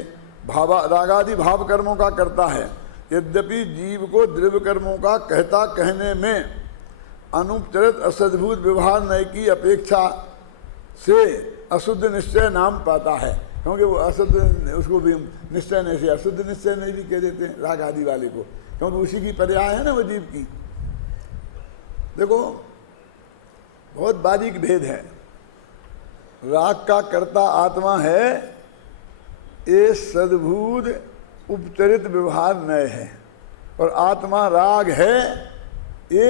रागादि भाव कर्मों का करता है। यद्यपि जीव को द्रव्य कर्मों का कहने में अनुपचरित असद्भूत व्यवहार नए की अपेक्षा से अशुद्ध निश्चय नाम पाता है, क्योंकि वो अशुद्ध उसको भी निश्चय नहीं से अशुद्ध निश्चय नहीं भी कह देते हैं राग आदि वाले को, क्योंकि उसी की पर्याय है ना वो जीव की। देखो बहुत बारीक भेद है। राग का कर्ता आत्मा है, ये सद्भूत उपचरित व्यवहार नए है, और आत्मा राग है, ये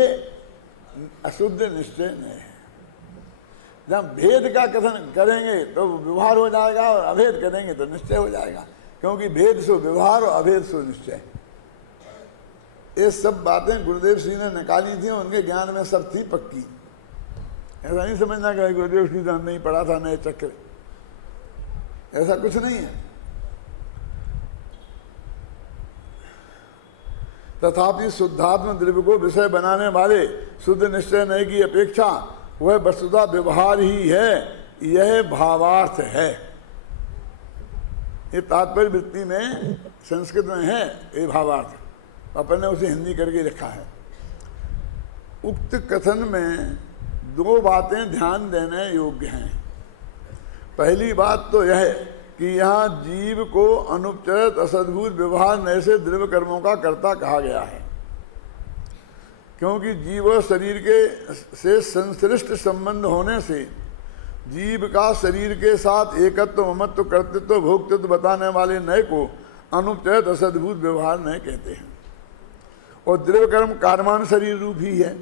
अशुद्ध निश्चय नए है। जब भेद का कथन करेंगे तो व्यवहार हो जाएगा, और अभेद करेंगे तो निश्चय हो जाएगा, क्योंकि भेद सो व्यवहार और अभेद सो निश्चय। ये सब बातें गुरुदेव श्री ने निकाली थी, उनके ज्ञान में सब थी पक्की। ऐसा नहीं समझना कि गुरुदेव श्री ने नहीं पढ़ा था नए चक्र, ऐसा कुछ नहीं है। तथापि शुद्धात्म द्रव्य को विषय बनाने वाले शुद्ध निश्चय नए की अपेक्षा वह वस्तुतः व्यवहार ही है, यह भावार्थ है। ये तात्पर्य वृत्ति में संस्कृत में है ये भावार्थ, अपन ने उसे हिंदी करके लिखा है। उक्त कथन में दो बातें ध्यान देने योग्य हैं। पहली बात तो यह है कि यहाँ जीव को अनुपचरित असद्भूत व्यवहार नए से द्रव्य कर्मों का कर्ता कहा गया है, क्योंकि जीव और शरीर के से संश्लिष्ट संबंध होने से जीव का शरीर के साथ एकत्व ममत्व कर्तृत्व भोक्तृत्व बताने वाले नए को अनुपचरित असद्भूत व्यवहार नए कहते हैं। और द्रव्य कर्म कार्मान शरीर रूप ही है,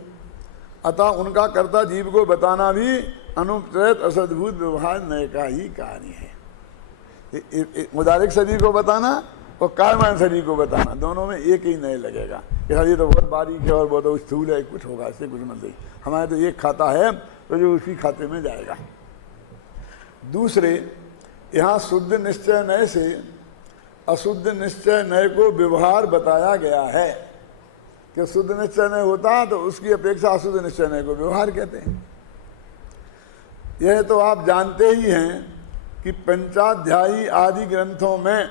अतः उनका कर्ता जीव को बताना भी अनुपचरित असद्भूत व्यवहार नए का ही कार्य है। उदारिक शरीर को बताना और कार्मान शरीर को बताना, दोनों में एक ही नए लगेगा। ये तो बहुत बारीक है और बहुत स्थूल है, कुछ होगा इससे कुछ मतलब। हमारे तो एक खाता है तो जो उसी खाते में जाएगा। दूसरे, यहाँ शुद्ध निश्चय नय से अशुद्ध निश्चय नय को व्यवहार बताया गया है कि शुद्ध निश्चय नय होता तो उसकी अपेक्षा अशुद्ध निश्चय नय को व्यवहार कहते हैं। यह तो आप जानते ही हैं कि पंचाध्यायी आदि ग्रंथों में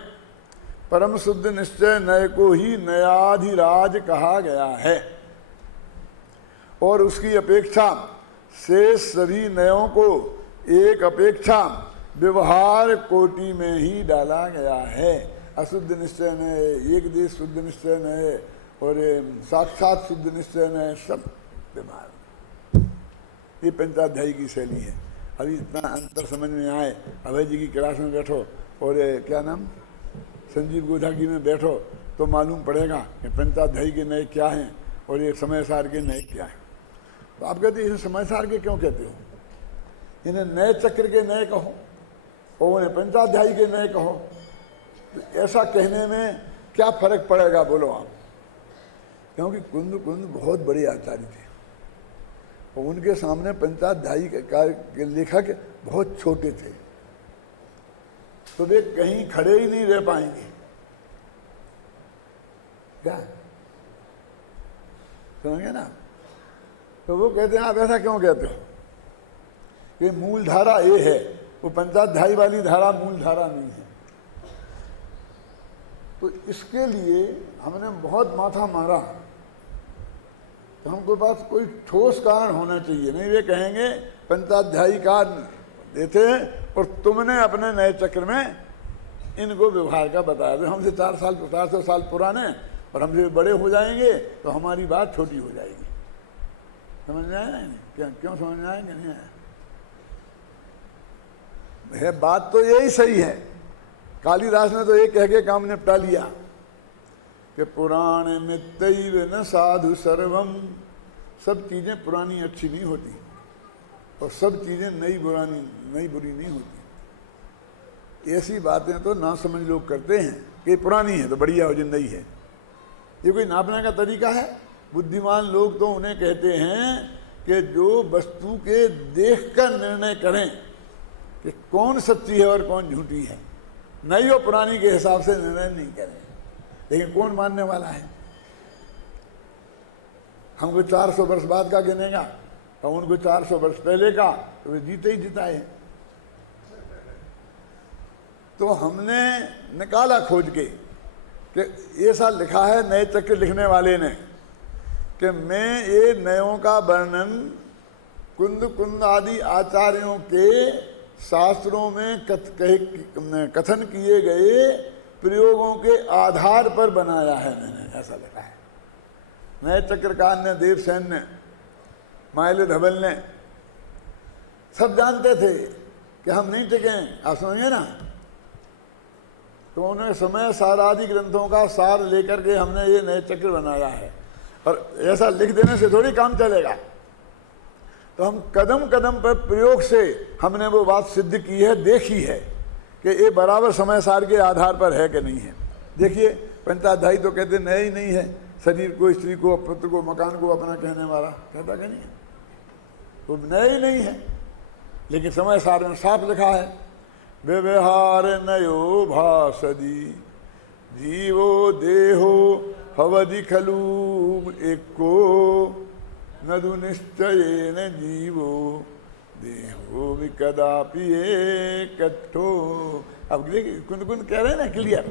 परम शुद्ध निश्चय नय को ही नयाधिराज कहा गया है और उसकी अपेक्षा शेष सभी नयों को एक अपेक्षा व्यवहार कोटि में ही डाला गया है। अशुद्ध निश्चय नय, एक देश शुद्ध निश्चय नय और साक्षात शुद्ध निश्चय नय, सब व्यवहार। ये पंचाध्यायी की शैली है। अभी इतना अंतर समझ में आए, अभय जी की क्लास में बैठो और क्या नाम संजीव गोधागी में बैठो तो मालूम पड़ेगा कि पंचाध्यायी के नए क्या हैं और ये समय सार के नए क्या हैं। तो आप कहते इसे समय सार के क्यों कहते हो? इन्हें नए चक्र के नए कहो और उन्हें पंचाध्यायी के नए कहो, तो ऐसा कहने में क्या फर्क पड़ेगा बोलो आप? क्योंकि कुंद बहुत बड़े आचार्य थे और उनके सामने पंचाध्यायी के लेखक बहुत छोटे थे, तो वे कहीं खड़े ही नहीं रह पाएंगे। क्या समझे ना? तो वो कहते हैं आप ऐसा क्यों कहते हो कि मूल धारा ये है, वो पंचाध्यायी वाली धारा मूल धारा नहीं है। तो इसके लिए हमने बहुत माथा मारा, तो हमको पास कोई ठोस कारण होना चाहिए। नहीं वे कहेंगे पंचाध्यायी का देते हैं और तुमने अपने नए चक्र में इनको व्यवहार का बताया। तो हमसे 400 साल पुराने और हमसे बड़े हो जाएंगे तो हमारी बात छोटी हो जाएगी। समझ में आया? क्यों समझ में आएंगे? नहीं आया है? बात तो यही सही है। कालिदास ने तो ये कह के काम निपटा लिया कि पुराण मित्यैव न साधु सर्वम। सब चीजें पुरानी अच्छी नहीं होती और सब चीजें नई बुरी नहीं होती। ऐसी बातें तो ना समझ लोग करते हैं कि पुरानी है तो बढ़िया हो, नई है। ये कोई नापने का तरीका है? बुद्धिमान लोग तो उन्हें कहते हैं कि जो वस्तु के देख कर निर्णय करें कि कौन सच्ची है और कौन झूठी है, नई और पुरानी के हिसाब से निर्णय नहीं करें। लेकिन कौन मानने वाला है? हमको 400 वर्ष बाद का गिनेगा और उनको 400 वर्ष पहले का, तो वे जीते ही जिताए। तो हमने निकाला खोज के कि ऐसा लिखा है नए चक्र लिखने वाले ने कि मैं ये नयों का वर्णन कुंद आदि आचार्यों के शास्त्रों में कथन किए गए प्रयोगों के आधार पर बनाया है। मैंने ऐसा लिखा है। नए चक्रकार ने, देवसेन ने, माइल धवल ने सब जानते थे कि हम नहीं टिके। आप समझिए ना? तो उन्होंने समय सार आदि ग्रंथों का सार लेकर के हमने ये नए चक्र बनाया है। और ऐसा लिख देने से थोड़ी काम चलेगा। तो हम कदम कदम पर प्रयोग से हमने वो बात सिद्ध की है, देखी है कि ये बराबर समय सार के आधार पर है कि नहीं है। देखिए पंचाध्यायी तो कहते नए ही नहीं है, शरीर को, स्त्री को, पुत्र को, मकान को अपना कहने वाला कहता कि नहीं है, तो नए ही नहीं है। लेकिन समय सार में साफ लिखा है व्यवहार नयो भासदी जीवो देहो हवदि खलु एको नदु निश्चयेन जीवो देहो विकदापि एकठो। अब कुंद कह रहे हैं ना क्लियर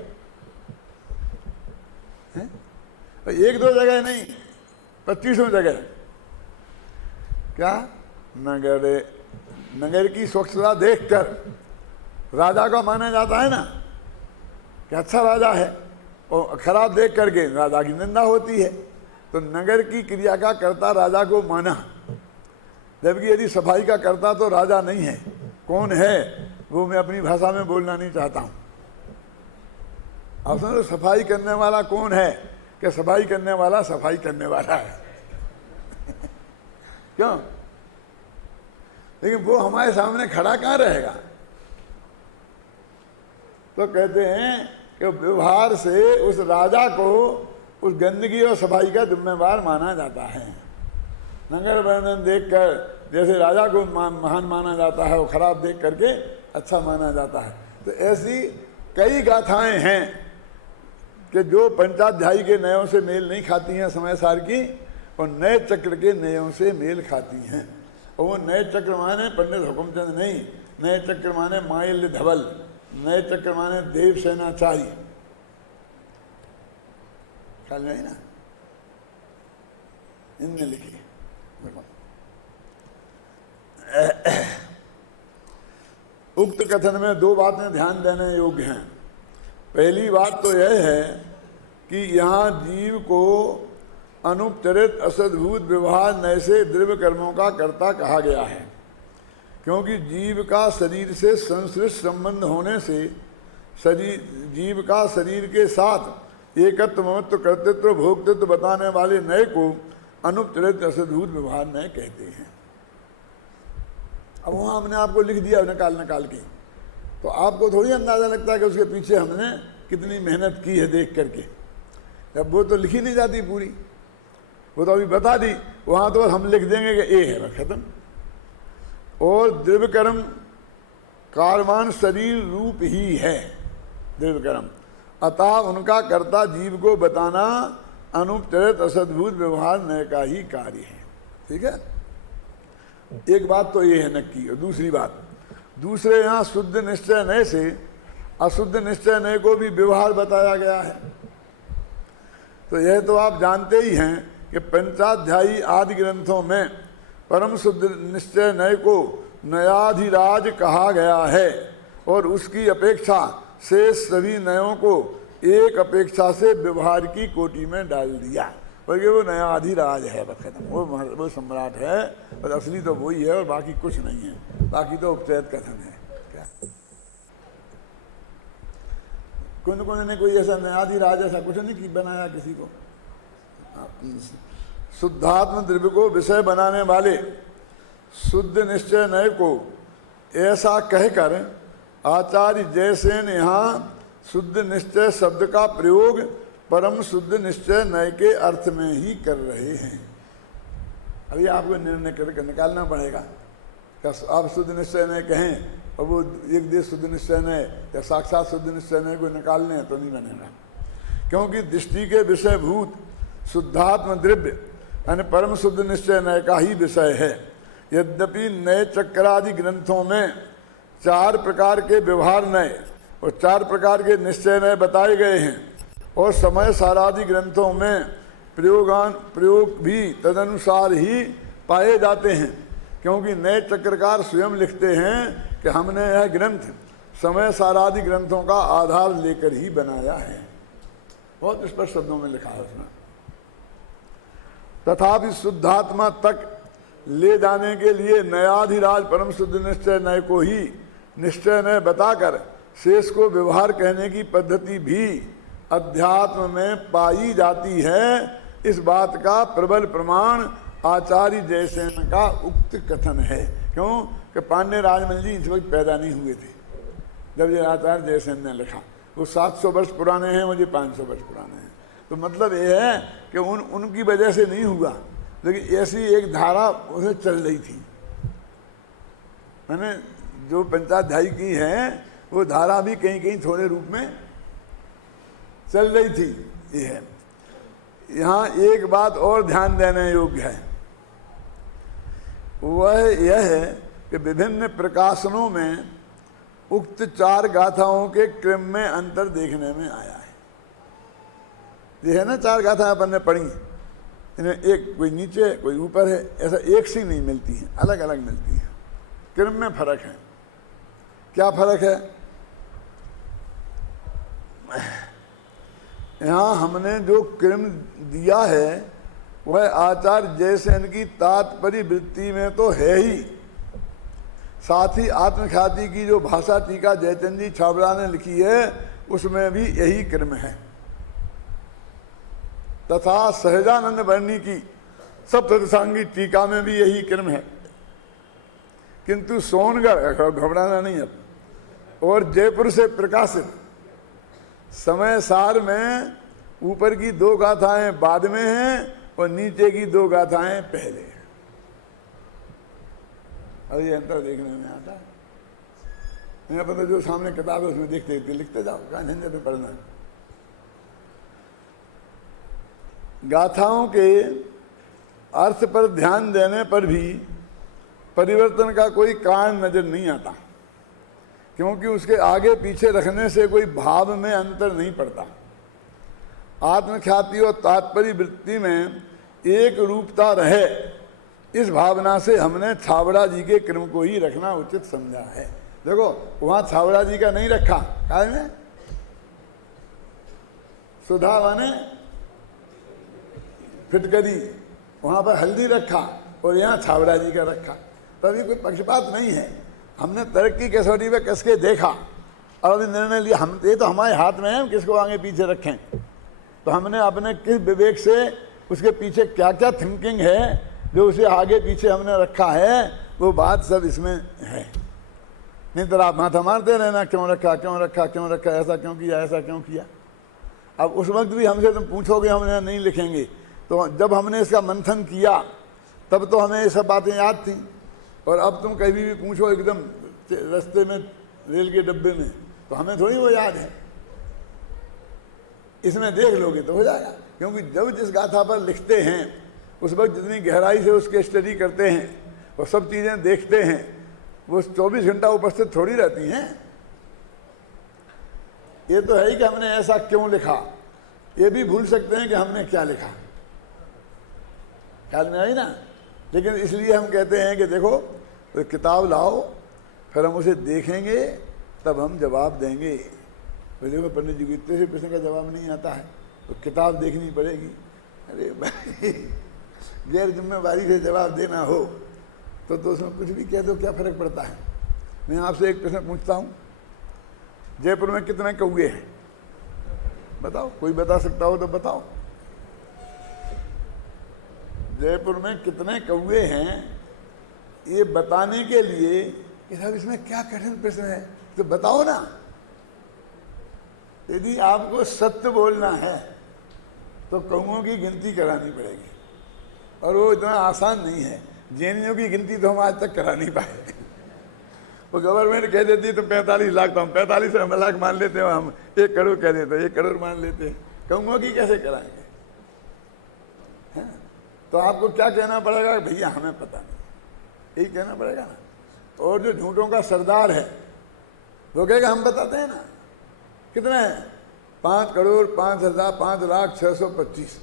है? एक दो जगह नहीं, 25 जगह। क्या नगर की स्वच्छता देखकर राजा का माना जाता है ना कि अच्छा राजा है, और खराब देख करके राजा की निंदा होती है। तो नगर की क्रिया का कर्ता राजा को माना, जबकि यदि सफाई का कर्ता तो राजा नहीं है। कौन है वो मैं अपनी भाषा में बोलना नहीं चाहता हूं। आप समझो सफाई करने वाला कौन है? कि सफाई करने वाला सफाई करने वाला है। क्यों? लेकिन वो हमारे सामने खड़ा कहाँ रहेगा? तो कहते हैं कि व्यवहार से उस राजा को उस गंदगी और सफाई का जिम्मेवार माना जाता है। नगर वर्णन देखकर जैसे राजा को महान माना जाता है, वो खराब देख करके अच्छा माना जाता है। तो ऐसी कई गाथाएं हैं कि जो पंचाध्यायी के नयों से मेल नहीं खाती हैं समय सार की, और नए चक्र के नयों से मेल खाती हैं। और वो नए चक्र माने पंडित हुकुमचंद नहीं, नए चक्र माने माइल्य धवल, नए चक्र माने देव सेनाचारी, ख्याल में ना, इनने लिखी। उक्त कथन में दो बातें ध्यान देने योग्य हैं। पहली बात तो यह है कि यहाँ जीव को अनुपचरित असद्भुत व्यवहार नए से द्रव्य कर्मों का कर्ता कहा गया है, क्योंकि जीव का शरीर से संश्लिष्ट संबंध होने से जीव का शरीर के साथ एकत्व ममत्व कर्तृत्व भोक्तृत्व बताने वाले नए को अनुपचरित असद्भुत व्यवहार नए कहते हैं। अब वहाँ हमने आपको लिख दिया निकाल के, तो आपको थोड़ी अंदाज़ा लगता है कि उसके पीछे हमने कितनी मेहनत की है देख करके। जब वो तो लिखी नहीं जाती पूरी, वो तो अभी बता दी, वहाँ तो हम लिख देंगे कि ए है, खत्म। और द्रव्य कर्म कारवान शरीर रूप ही है द्रव्य कर्म, अतः उनका कर्ता जीव को बताना अनुपचरित असद्भुत व्यवहार नए का ही कार्य है। ठीक है, एक बात तो ये है नक्की। और दूसरी बात, दूसरे यहाँ शुद्ध निश्चय नए से अशुद्ध निश्चय नए को भी व्यवहार बताया गया है। तो यह तो आप जानते ही हैं कि पंचाध्यायी आदि ग्रंथों में परम शुद्ध निश्चय नए को नयाधिराज कहा गया है, और उसकी अपेक्षा शेष सभी नयों को एक अपेक्षा से व्यवहार की कोटि में डाल दिया, बल्कि वो नयाधिराज है, खत्म, वो सम्राट है, और असली तो वही है और बाकी कुछ नहीं है, बाकी तो उपचयत कथन है। क्या कौन ने कोई ऐसा नयाधिराज ऐसा कुछ नहीं बनाया किसी को। शुद्धात्म द्रव्य को विषय बनाने वाले शुद्ध निश्चय नय को ऐसा कहकर आचार्य जयसेन यहाँ शुद्ध निश्चय शब्द का प्रयोग परम शुद्ध निश्चय नय के अर्थ में ही कर रहे हैं। अभी आपको निर्णय करके निकालना पड़ेगा, आप शुद्ध निश्चय नय कहें और वो एक देश शुद्ध निश्चय नय या साक्षात शुद्ध निश्चय नय को निकाल लें तो नहीं बनेगा, क्योंकि दृष्टि के विषय भूत शुद्धात्म द्रव्य यानी परम शुद्ध निश्चय नय का ही विषय है। यद्यपि नए चक्रादि ग्रंथों में 4 प्रकार के व्यवहार नय और 4 प्रकार के निश्चय नय बताए गए हैं, और समय सारादि ग्रंथों में प्रयोग भी तदनुसार ही पाए जाते हैं, क्योंकि नए चक्रकार स्वयं लिखते हैं कि हमने यह ग्रंथ समय सारादि ग्रंथों का आधार लेकर ही बनाया है। बहुत स्पष्ट शब्दों में लिखा है उसमें। तथापि शुद्धात्मा तक ले जाने के लिए नयाधिराज परम शुद्ध निश्चय नय को ही निश्चय नय बताकर शेष को व्यवहार कहने की पद्धति भी अध्यात्म में पाई जाती है। इस बात का प्रबल प्रमाण आचार्य जयसेन का उक्त कथन है। क्यों कि पांड्य राजमल जी इस वक्त पैदा नहीं हुए थे जब ये आचार्य जयसेन ने लिखा। वो 700 वर्ष पुराने हैं, मुझे 500 वर्ष पुराने हैं। तो मतलब ये है कि उनकी वजह से नहीं हुआ, लेकिन ऐसी एक धारा उसे चल रही थी। मैंने जो पंचाध्यायी की है वो धारा भी कहीं कहीं थोड़े रूप में चल रही थी। ये है, यहाँ एक बात और ध्यान देने योग्य है, वह यह है कि विभिन्न प्रकाशनों में उक्त 4 गाथाओं के क्रम में अंतर देखने में आया है। ये है ना 4 गाथाएं अपन ने पढ़ी, इन्हें एक कोई नीचे कोई ऊपर है, ऐसा एक सी नहीं मिलती है, अलग अलग मिलती है। क्रम में फर्क है। क्या फर्क है? यहाँ हमने जो क्रम दिया है वह आचार्य जयसेन की तात्पर्य वृत्ति में तो है ही, साथ ही आत्मख्याति की जो भाषा टीका जयचंद जी छाबड़ा ने लिखी है उसमें भी यही क्रम है, तथा सहजानंद वर्णी की सप्तसांगी टीका में भी यही क्रम है। किंतु सोनगढ़, घबराना नहीं है, और जयपुर से प्रकाशित समय सार में ऊपर की 2 गाथाएं बाद में हैं और नीचे की 2 गाथाएं पहले हैं। अब ये अंतर देखने में आता नहीं अपन तो जो सामने किताब है उसमें देखते देखते लिखते जाओ, कहाँ झंझट में पढ़ना। गाथाओं के अर्थ पर ध्यान देने पर भी परिवर्तन का कोई कारण नजर नहीं आता, क्योंकि उसके आगे पीछे रखने से कोई भाव में अंतर नहीं पड़ता। आत्मख्याति और तात्पर्य वृत्ति में एक रूपता रहे, इस भावना से हमने छाबड़ा जी के क्रम को ही रखना उचित समझा है। देखो वहां छाबड़ा जी का नहीं रखा, काय में सुधा माने फिटकरी, वहां पर हल्दी रखा और यहाँ छाबड़ा जी का रखा। तभी कोई पक्षपात नहीं है। हमने तरक्की कसौटी पे कस के देखा और अभी निर्णय लिया। हम ये तो हमारे हाथ में है, हम किसको आगे पीछे रखें। तो हमने अपने किस विवेक से उसके पीछे क्या क्या थिंकिंग है जो उसे आगे पीछे हमने रखा है, वो बात सब इसमें है। नहीं तो आप माथा मारते रहना, क्यों रखा क्यों रखा क्यों रखा, ऐसा क्यों किया ऐसा क्यों किया। अब उस वक्त भी हमसे तुम पूछोगे, हमने नहीं लिखेंगे। तो जब हमने इसका मंथन किया तब तो हमें ये सब बातें याद थी, और अब तुम कभी भी पूछो एकदम रास्ते में रेल के डब्बे में, तो हमें थोड़ी वो याद है। इसमें देख लोगे तो हो जाएगा, क्योंकि जब जिस गाथा पर लिखते हैं उस वक्त जितनी गहराई से उसके स्टडी करते हैं और सब चीज़ें देखते हैं, वो 24 घंटा उपस्थित थोड़ी रहती हैं। ये तो है ही कि हमने ऐसा क्यों लिखा, ये भी भूल सकते हैं कि हमने क्या लिखा, ख्याल में आई ना। लेकिन इसलिए हम कहते हैं कि देखो तो किताब लाओ, फिर हम उसे देखेंगे, तब हम जवाब देंगे। तो देखो पंडित जी को इतने से प्रश्न का जवाब नहीं आता है, तो किताब देखनी पड़ेगी। अरे भाई गैर जिम्मेवारी से जवाब देना हो तो उसमें कुछ भी कह दो, क्या फर्क पड़ता है। मैं आपसे एक प्रश्न पूछता हूँ, जयपुर में कितने कौए हैं बताओ, कोई बता सकता हो तो बताओ। जयपुर में कितने कौए हैं, ये बताने के लिए कि साहब इसमें क्या कठिन प्रश्न है, तो बताओ ना। यदि आपको सत्य बोलना है तो कौओं की गिनती करानी पड़ेगी, और वो इतना आसान नहीं है। जैनियों की गिनती तो हम आज तक करा नहीं पाए। वो गवर्नमेंट कह देती है तो 45 लाख, तो हम 45 लाख मान लेते हैं, हम 1 करोड़ कह देते हैं, 1 करोड़ मान लेते हैं। कौओं की कैसे कराएंगे? तो आपको क्या कहना पड़ेगा, भैया हमें पता नहीं, यही कहना पड़ेगा ना। और जो झूठों का सरदार है वो कहेगा हम बताते हैं ना। कितने हैं? 5 करोड़ 5 लाख 625।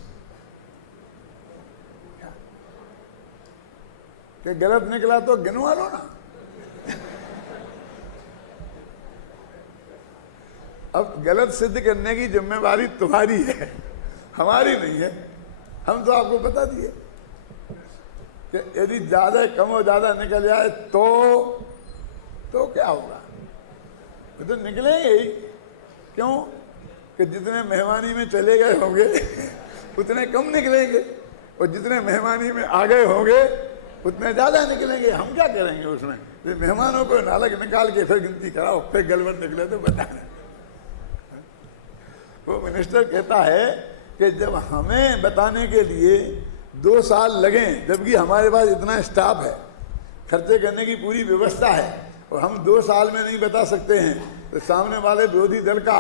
कि गलत निकला तो गिनवा लो ना। अब गलत सिद्ध करने की जिम्मेवारी तुम्हारी है, हमारी नहीं है। हम तो आपको बता दिए कि यदि ज्यादा कम और ज्यादा निकल जाए तो क्या होगा, तो निकलेंगे ही। क्यों? कि जितने मेहमानी में चले गए होंगे उतने कम निकलेंगे, और जितने मेहमानी में आ गए होंगे उतने ज्यादा निकलेंगे। हम क्या करेंगे उसमें? तो मेहमानों को नालक निकाल के फिर गिनती कराओ, फिर गलबत निकले तो बताना। वो मिनिस्टर कहता है कि जब हमें बताने के लिए 2 साल लगें, जबकि हमारे पास इतना स्टाफ है, खर्चे करने की पूरी व्यवस्था है, और हम 2 साल में नहीं बता सकते हैं, तो सामने वाले विरोधी दल का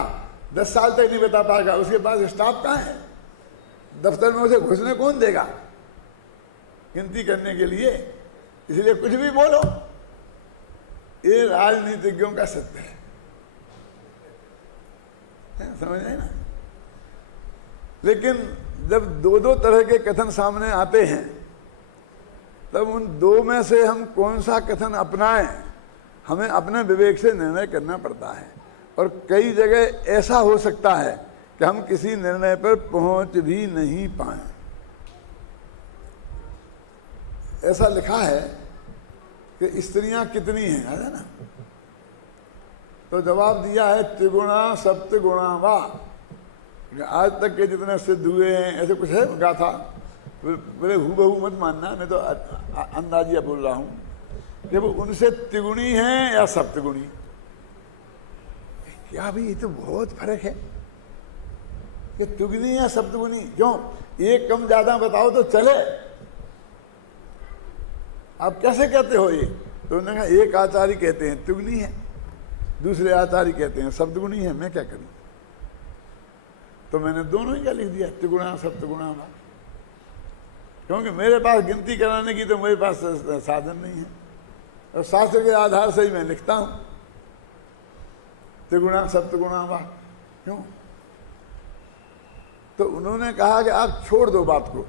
10 साल तक नहीं बता पाएगा। उसके पास स्टाफ कहाँ है? दफ्तर में उसे घुसने कौन देगा गिनती करने के लिए? इसलिए कुछ भी बोलो, ये राजनीतिज्ञों का सत्य है, समझ रहे ना। लेकिन जब 2 तरह के कथन सामने आते हैं, तब उन 2 में से हम कौन सा कथन अपनाएं, हमें अपने विवेक से निर्णय करना पड़ता है। और कई जगह ऐसा हो सकता है कि हम किसी निर्णय पर पहुंच भी नहीं पाए। ऐसा लिखा है कि स्त्रियां कितनी हैं, है ना। तो जवाब दिया है त्रिगुणा सप्तगुणा वा। आज तक के जितने सिद्ध हुए हैं, ऐसे कुछ है गाथा, बोले हूबहू मत मानना, मैं तो अंदाजिया बोल रहा हूँ कि वो उनसे त्रिगुणी हैं या सप्तगुणी। क्या भाई, ये तो बहुत फर्क है कि त्रिगुणी या सप्तगुणी। क्यों? एक कम ज्यादा बताओ तो चले। आप कैसे कहते हो ये? तो उन्होंने कहा एक आचार्य कहते हैं त्रिगुणी है, दूसरे आचार्य कहते हैं शब्द गुणी है, मैं क्या करूं? तो मैंने दोनों ही क्या लिख दिया, त्रिगुणा सप्तगुणा वा। क्योंकि मेरे पास गिनती कराने की तो मेरे पास साधन नहीं है, और शास्त्र के आधार से ही मैं लिखता हूं त्रिगुणा सप्तगुणा वा। क्यों? तो उन्होंने कहा कि आप छोड़ दो बात को,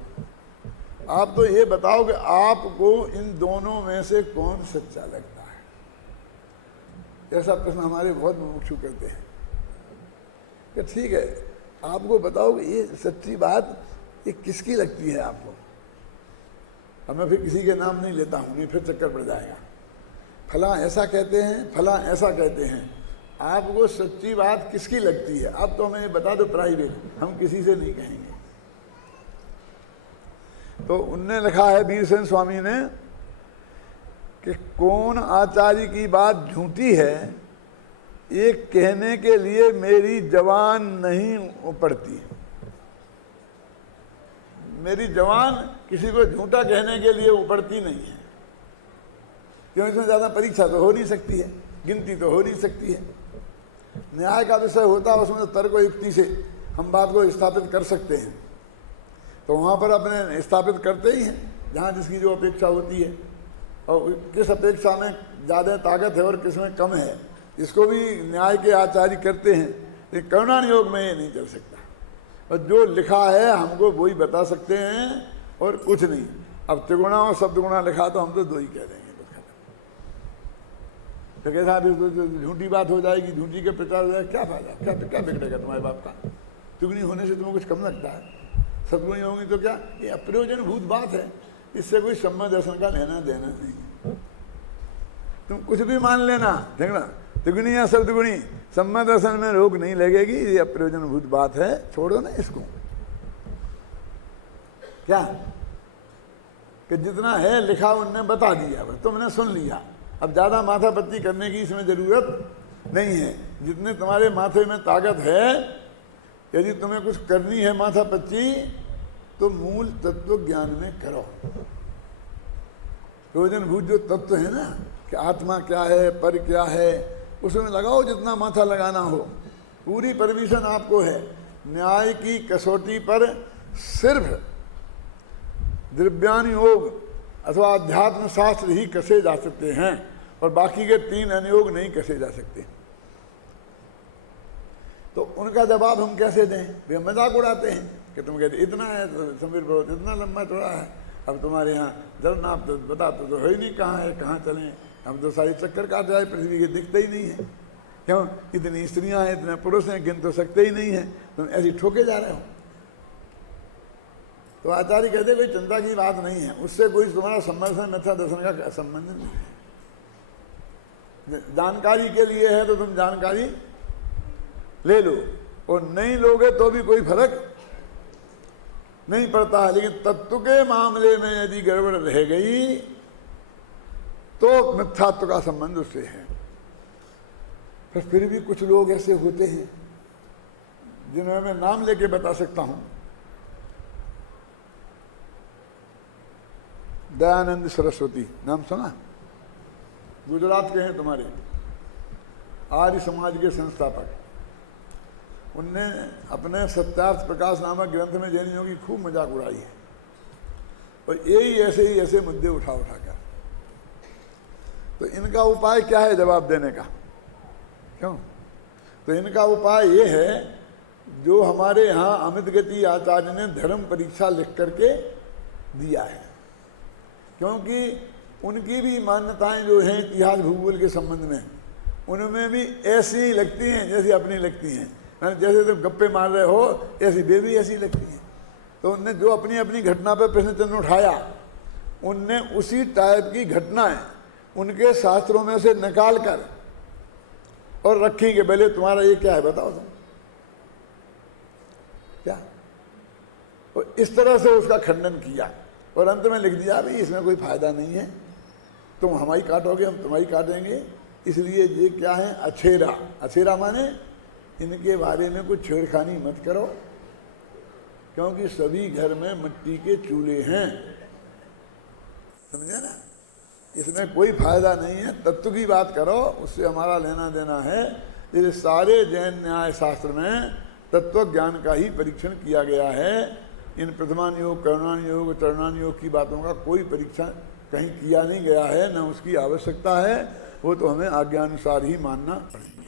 आप तो ये बताओ कि आपको इन दोनों में से कौन सच्चा लगता है। ऐसा प्रश्न हमारे बहुत मुमुक्षु करते हैं कि ठीक है, आपको बताओ कि ये सच्ची बात ये किसकी लगती है आपको। अब मैं फिर किसी के नाम नहीं लेता हूं, नहीं फिर चक्कर पड़ जाएगा। फला ऐसा कहते हैं, फला ऐसा कहते हैं, आपको सच्ची बात किसकी लगती है आप तो हमें बता दो प्राइवेट, हम किसी से नहीं कहेंगे। तो उनने लिखा है वीरसेन स्वामी ने कि कौन आचार्य की बात झूठी है ये कहने के लिए मेरी जबान नहीं उपड़ती। मेरी जबान किसी को झूठा कहने के लिए उपड़ती नहीं है, क्यों? इसमें ज़्यादा परीक्षा तो हो नहीं सकती है, गिनती तो हो नहीं सकती है। न्याय का विषय होता है, उसमें तो तर्क युक्ति से हम बात को स्थापित कर सकते हैं, तो वहाँ पर अपने स्थापित करते ही हैं जहाँ जिसकी जो अपेक्षा होती है, और किस अपेक्षा में ज़्यादा ताकत है और किस में कम है, इसको भी न्याय के आचार्य करते हैं। लेकिन करुणा योग में ये नहीं चल सकता, और जो लिखा है हमको वो ही बता सकते हैं और कुछ नहीं। अब त्रिगुणा और सप्तगुणा लिखा तो हम तो दो ही कह देंगे, तो कैसा झूठी बात हो जाएगी, झूठी के प्रचार हो जाएगा, क्या फायदा, क्या बिगड़ेगा तुम्हारे बाप का? त्रिगुणी होने से तुम्हें कुछ कम लगता है, सतगुणी होंगी तो क्या? ये अप्रयोजनभूत बात है, इससे कोई सम्य दर्शन का लेना देना नहीं। तुम कुछ भी मान लेना, देखना त्रिगुणी या सप्तगुणी, सम्य दर्शन में रोक नहीं लगेगी, ये अप्रयोजनभूत बात है, छोड़ो ना इसको। क्या कि जितना है लिखा उनने बता दिया, तुमने सुन लिया, अब ज़्यादा माथापच्ची करने की इसमें ज़रूरत नहीं है। जितने तुम्हारे माथे में ताकत है, यदि तुम्हें कुछ करनी है माथापच्ची, तो मूल तत्व ज्ञान में करो। प्रयोजनभूत जो तत्व है ना कि आत्मा क्या है, पर क्या है, उसमें लगाओ जितना माथा लगाना हो। पूरी परमिशन आपको है। न्याय की कसौटी पर सिर्फ द्रव्यान योग अथवा अध्यात्म शास्त्र ही कसे जा सकते हैं, और बाकी के 3 अनुयोग नहीं कसे जा सकते। तो उनका जवाब हम कैसे दें? वे मजाक उड़ाते हैं कि तुम कहते इतना है समीर पर्वत, इतना लंबा चौड़ा है, अब तुम्हारे यहाँ जल नाप तो बता तो है ही नहीं, कहाँ है, कहाँ चलें, हम तो सारी चक्कर काट जाए, पृथ्वी के दिखते ही नहीं है। क्यों? इतनी स्त्रियाँ हैं, इतने पुरुष हैं, गिन तो सकते ही नहीं हैं, तुम ऐसी ठोके जा रहे हो। तो आचार्य कहते कोई चिंता की बात नहीं है, उससे कोई तुम्हारा संबंध है, मिथ्या दर्शन का संबंध नहीं है। जानकारी के लिए है तो तुम जानकारी ले लो, और नहीं लोगे तो भी कोई फर्क नहीं पड़ता है। लेकिन तत्व के मामले में यदि गड़बड़ रह गई तो मिथ्यात्व का संबंध उससे है। पर फिर भी कुछ लोग ऐसे होते हैं जिन्हें मैं नाम लेके बता सकता हूं। दयानंद सरस्वती नाम सुना? गुजरात के हैं तुम्हारे, आर्य समाज के संस्थापक। उनने अपने सत्यार्थ प्रकाश नामक ग्रंथ में जैनियों की खूब मजाक उड़ाई है, और यही ऐसे मुद्दे उठाकर। तो इनका उपाय क्या है जवाब देने का? क्यों? तो इनका उपाय ये है, जो हमारे यहाँ अमित गति आचार्य ने धर्म परीक्षा लिख करके दिया है, क्योंकि उनकी भी मान्यताएं जो हैं इतिहास भूगोल के संबंध में, उनमें भी ऐसी ही लगती हैं जैसी अपनी लगती हैं। जैसे तुम गप्पे मार रहे हो, ऐसी वे भी ऐसी लगती हैं। तो उनने जो अपनी अपनी घटना पर प्रश्न चिन्ह उठाया, उनने उसी टाइप की घटनाएं उनके शास्त्रों में से निकाल कर और रखी कि पहले तुम्हारा ये क्या है बताओ तुम क्या। और इस तरह से उसका खंडन किया, और अंत में लिख दिया भाई इसमें कोई फायदा नहीं है, तुम हमारी काटोगे हम तुम्हारी काटेंगे, इसलिए ये क्या है अछेरा। अछेरा माने इनके बारे में कुछ छेड़खानी मत करो, क्योंकि सभी घर में मिट्टी के चूल्हे हैं, समझे ना। इसमें कोई फायदा नहीं है। तत्व की बात करो, उससे हमारा लेना देना है। ये सारे जैन न्याय शास्त्र में तत्व ज्ञान का ही परीक्षण किया गया है। इन प्रथमान योग, करुणान योग, चरणान योग की बातों का कोई परीक्षण कहीं किया नहीं गया है, न उसकी आवश्यकता है। वो तो हमें आज्ञानुसार ही मानना पड़ेगा।